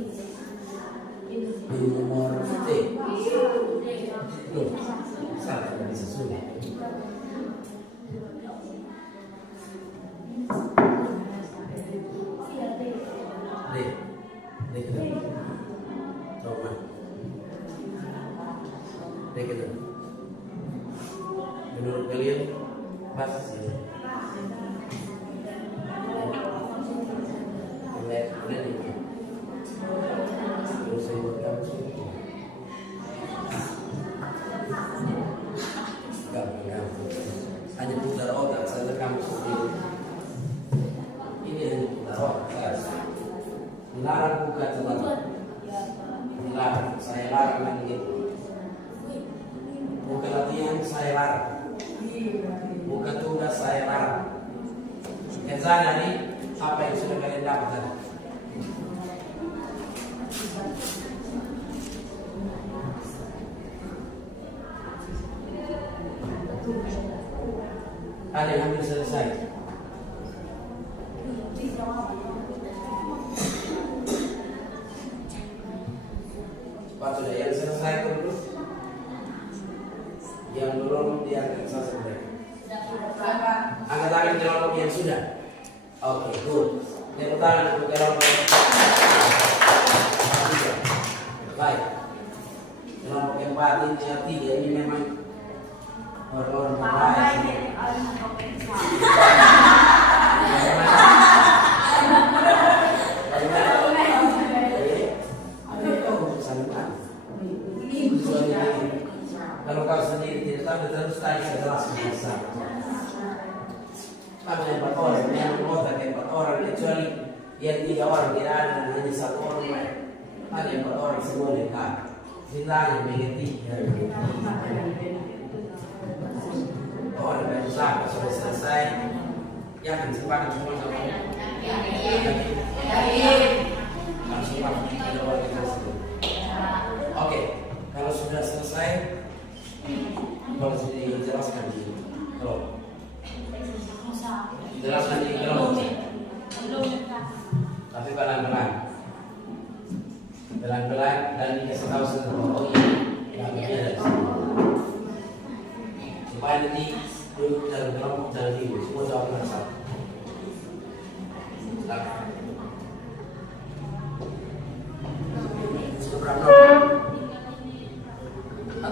Nomor D. Loh, salah, tidak bisa sulit. D. D kedua. Coba. D kedua. Menurut kalian, pas sih. Hanya putar otak saja kamu sendiri. Ini hanya putar otak. Melarang buka teman. Melarang, saya larang lagi gitu. Buka latihan saya larang. Buka tugas saya larang. Kerjaan hari apa yang sudah kalian dapat tadi? Ada yang hampir selesai. Cepat sudah yang selesai dulu. Yang belum diangkat selesai. Angkat tangan kelompok yang sudah. Oke, good. Tepuk tangan untuk kelompok. Baik. Kelompok yang 4 ini 3 ini memang orang-orang baik. Kalau kau sendiri tidak tahu terus tadi saya jelaskan sama. Kami 4 orang, yang anggota 4 orang kecuali yang 3 orang tidak ada dan hanya 1 orang lain. Ada 4 orang semua lengkap. Ditanya mengerti. Oh, ada usaha sudah selesai. Yakin sepakat semua sama? Langsung Oke, kalau sudah selesai, boleh dijelaskan di kelompok. Jelaskan di kelompok. Tapi pelan-pelan. Pelan-pelan dan dikasih tahu sesuatu. Oh iya, dari sini. Supaya nanti duduk dalam kelompok dan ibu semua jawab satu.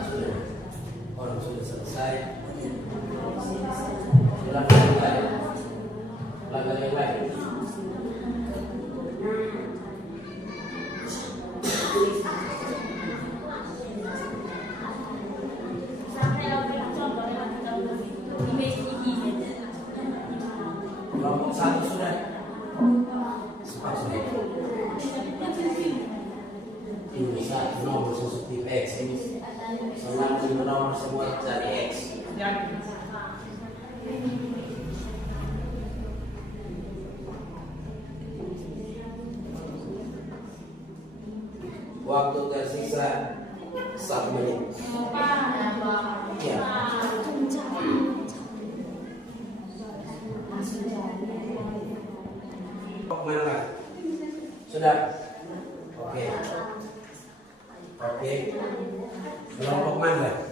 Sudah orang sudah selesai. Silakan yang lain. Sampai harus semua dari X. Waktu tersisa 1 menit. Ya. Mana lah? Sudah? Oke. Oke. Kelompok mana?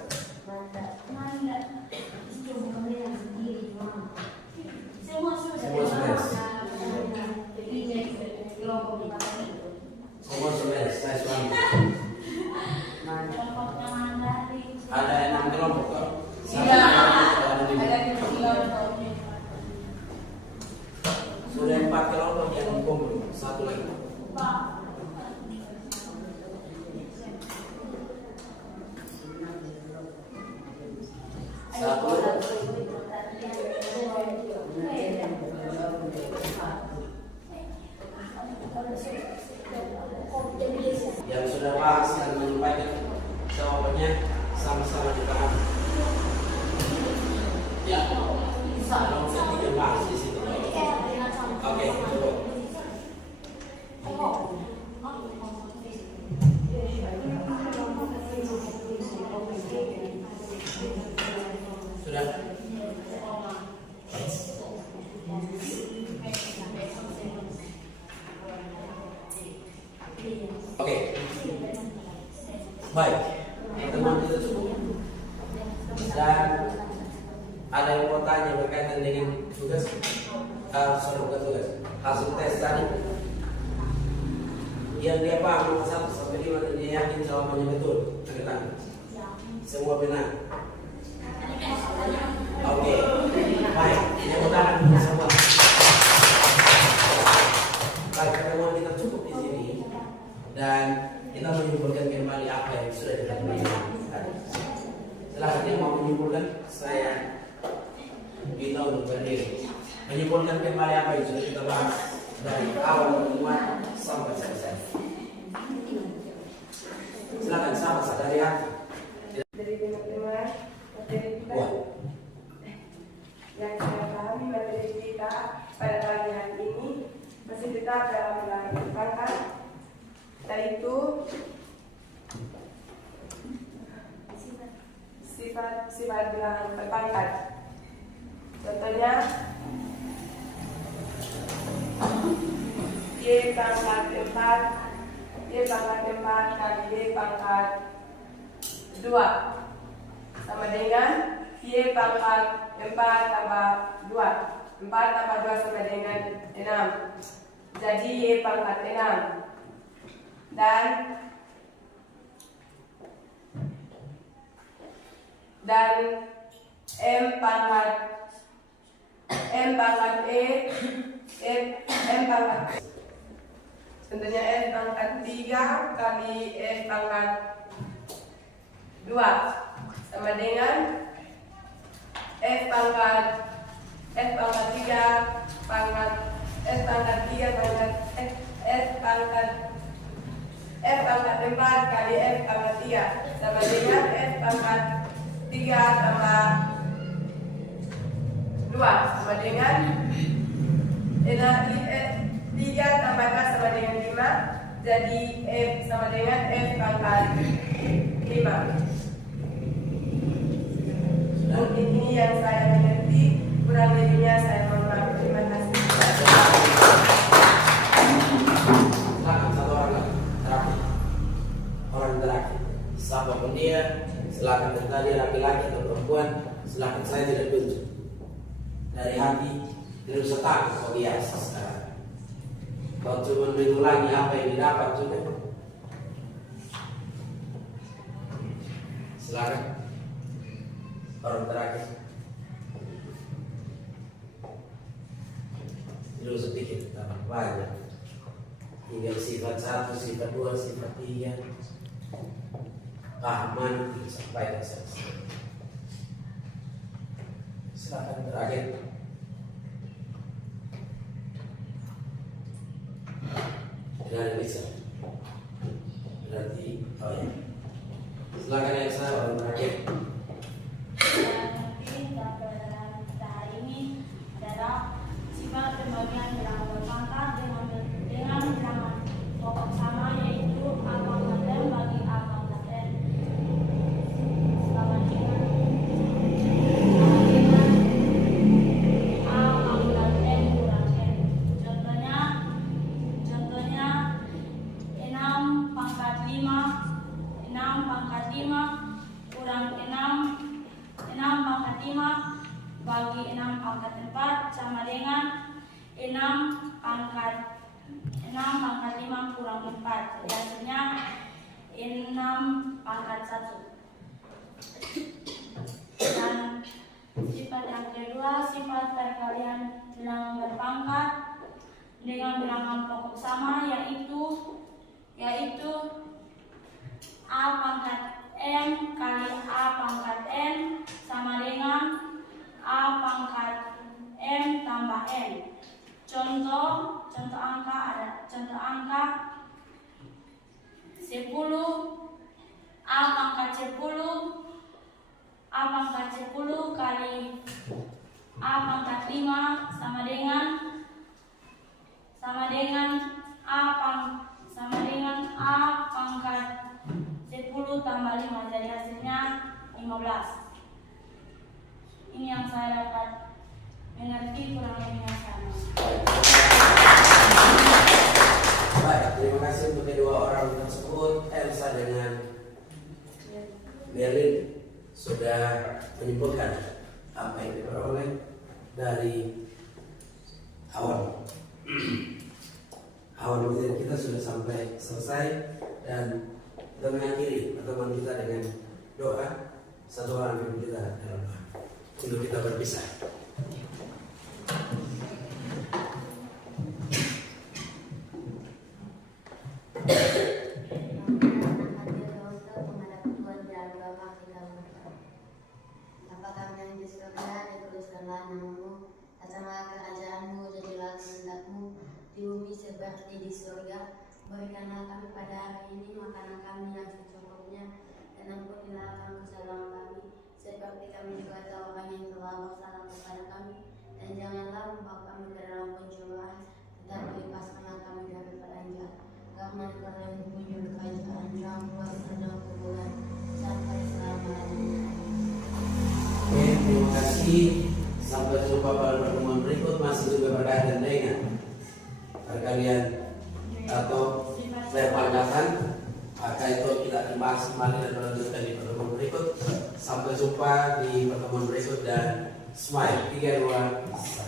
Semua sudah. Semua sudah. Saya suami. Ada 6 kelompok kok. Sudah 4 kelompok yang kumpul. 1 lagi. Yang sudah bahas dan menyampaikan jawabannya sama-sama dipahami. Ya, kalau saya tidak bahas di situ. Oke, cukup. Sudah. Oke. Baik. Teman kita cukup. Dan ada yang mau tanya berkaitan dengan tugas? Bukan tugas. Hasil tes tadi. Yang dia paham 1 sampai 5 dan dia yakin jawabannya betul. Angkat tangan. Semua benar. Oke. Baik. Yang tangan semua. Baik, pertemuan kita cukup di sini dan kita menyimpulkan kembali apa yang sudah kita pelajari tadi. Setelah yang mau menyimpulkan, saya minta untuk berdiri. Menyimpulkan kembali apa yang sudah kita bahas dari awal pertemuan sampai selesai. Silakan sama dari hati. Dari teman-teman materi kita yang saya pahami materi kita pada pagi hari ini masih tetap dalam bilangan berpangkat, yaitu sifat bilangan berpangkat. Contohnya Y pangkat 4 kali Y pangkat 2 sama dengan Y pangkat 4 tambah 2. 4 tambah 2 sama dengan 6. Jadi Y pangkat 6. Dan M pangkat tentunya F pangkat 3 kali F pangkat 2 sama dengan F pangkat 3 pangkat F pangkat 4 kali F pangkat 3 sama dengan F pangkat 3 tambah 2 sama dengan 3 tambah 2 sama dengan 5. Jadi F sama dengan F pangkat 5. Mungkin ini yang saya mengerti, kurang lebihnya saya mohon maaf. Terima kasih. Silakan satu orang lagi terakhir. Orang terakhir. Siapapun dia, silakan tadi laki-laki atau perempuan, silakan, saya tidak tunjuk. Dari hati, tidak usah takut kalau biasa sekarang. Kalau cuma mengulangi apa yang didapat cukup. Silakan. Orang terakhir. Tidak usah pikir tambah banyak. Tinggal sifat 1, sifat 2, sifat 3. Pahaman sampai selesai. Silakan terakhir. Tidak bisa. Berarti, oh ya. Silakan yang saya orang terakhir. pangkat 5 kurang 4. Jadi hasilnya 6 pangkat 1. Dan sifat yang kedua, sifat perkalian bilangan berpangkat dengan bilangan pokok sama, yaitu A pangkat M kali A pangkat N sama dengan A pangkat M tambah N. Contoh angka ada contoh angka 10, A pangkat 10 kali A pangkat 5 sama dengan A pangkat 10 tambah 5, jadi hasilnya 15. Ini yang saya dapat mengerti, kurang lebihnya sama. Baik, terima kasih untuk kedua orang tersebut. Elsa dengan Merlin sudah menyimpulkan apa yang diperoleh dari awal ujian kita sudah sampai selesai, dan kita mengakhiri pertemuan kita dengan doa. Satu orang yang kita dalam doa untuk kita berpisah. Apakah yang di surga, dituliskanlah namamu, datanglah kerajaanmu, jadilah kehendakmu di bumi seperti di surga. Berikanlah kami pada hari ini makanan kami yang secukupnya, dan ampunilah kami kesalahan kami, seperti kami juga tahu orang yang telah bersalah kepada kami, dan janganlah membawa kami ke dalam pencobaan, tetapi lepaskanlah kami dari jahat. Karena Engkau yang mempunyai kerajaan, kuasa dan kemuliaan sampai selama-lamanya. Oke, terima kasih. Sampai jumpa pada pertemuan berikut, masih juga berkaitan dengan perkalian atau perpangkatan. Maka itu kita akan bahas kembali dan melanjutkan di pertemuan berikut. Sampai jumpa di pertemuan berikut, dan smile 3, 2, 1.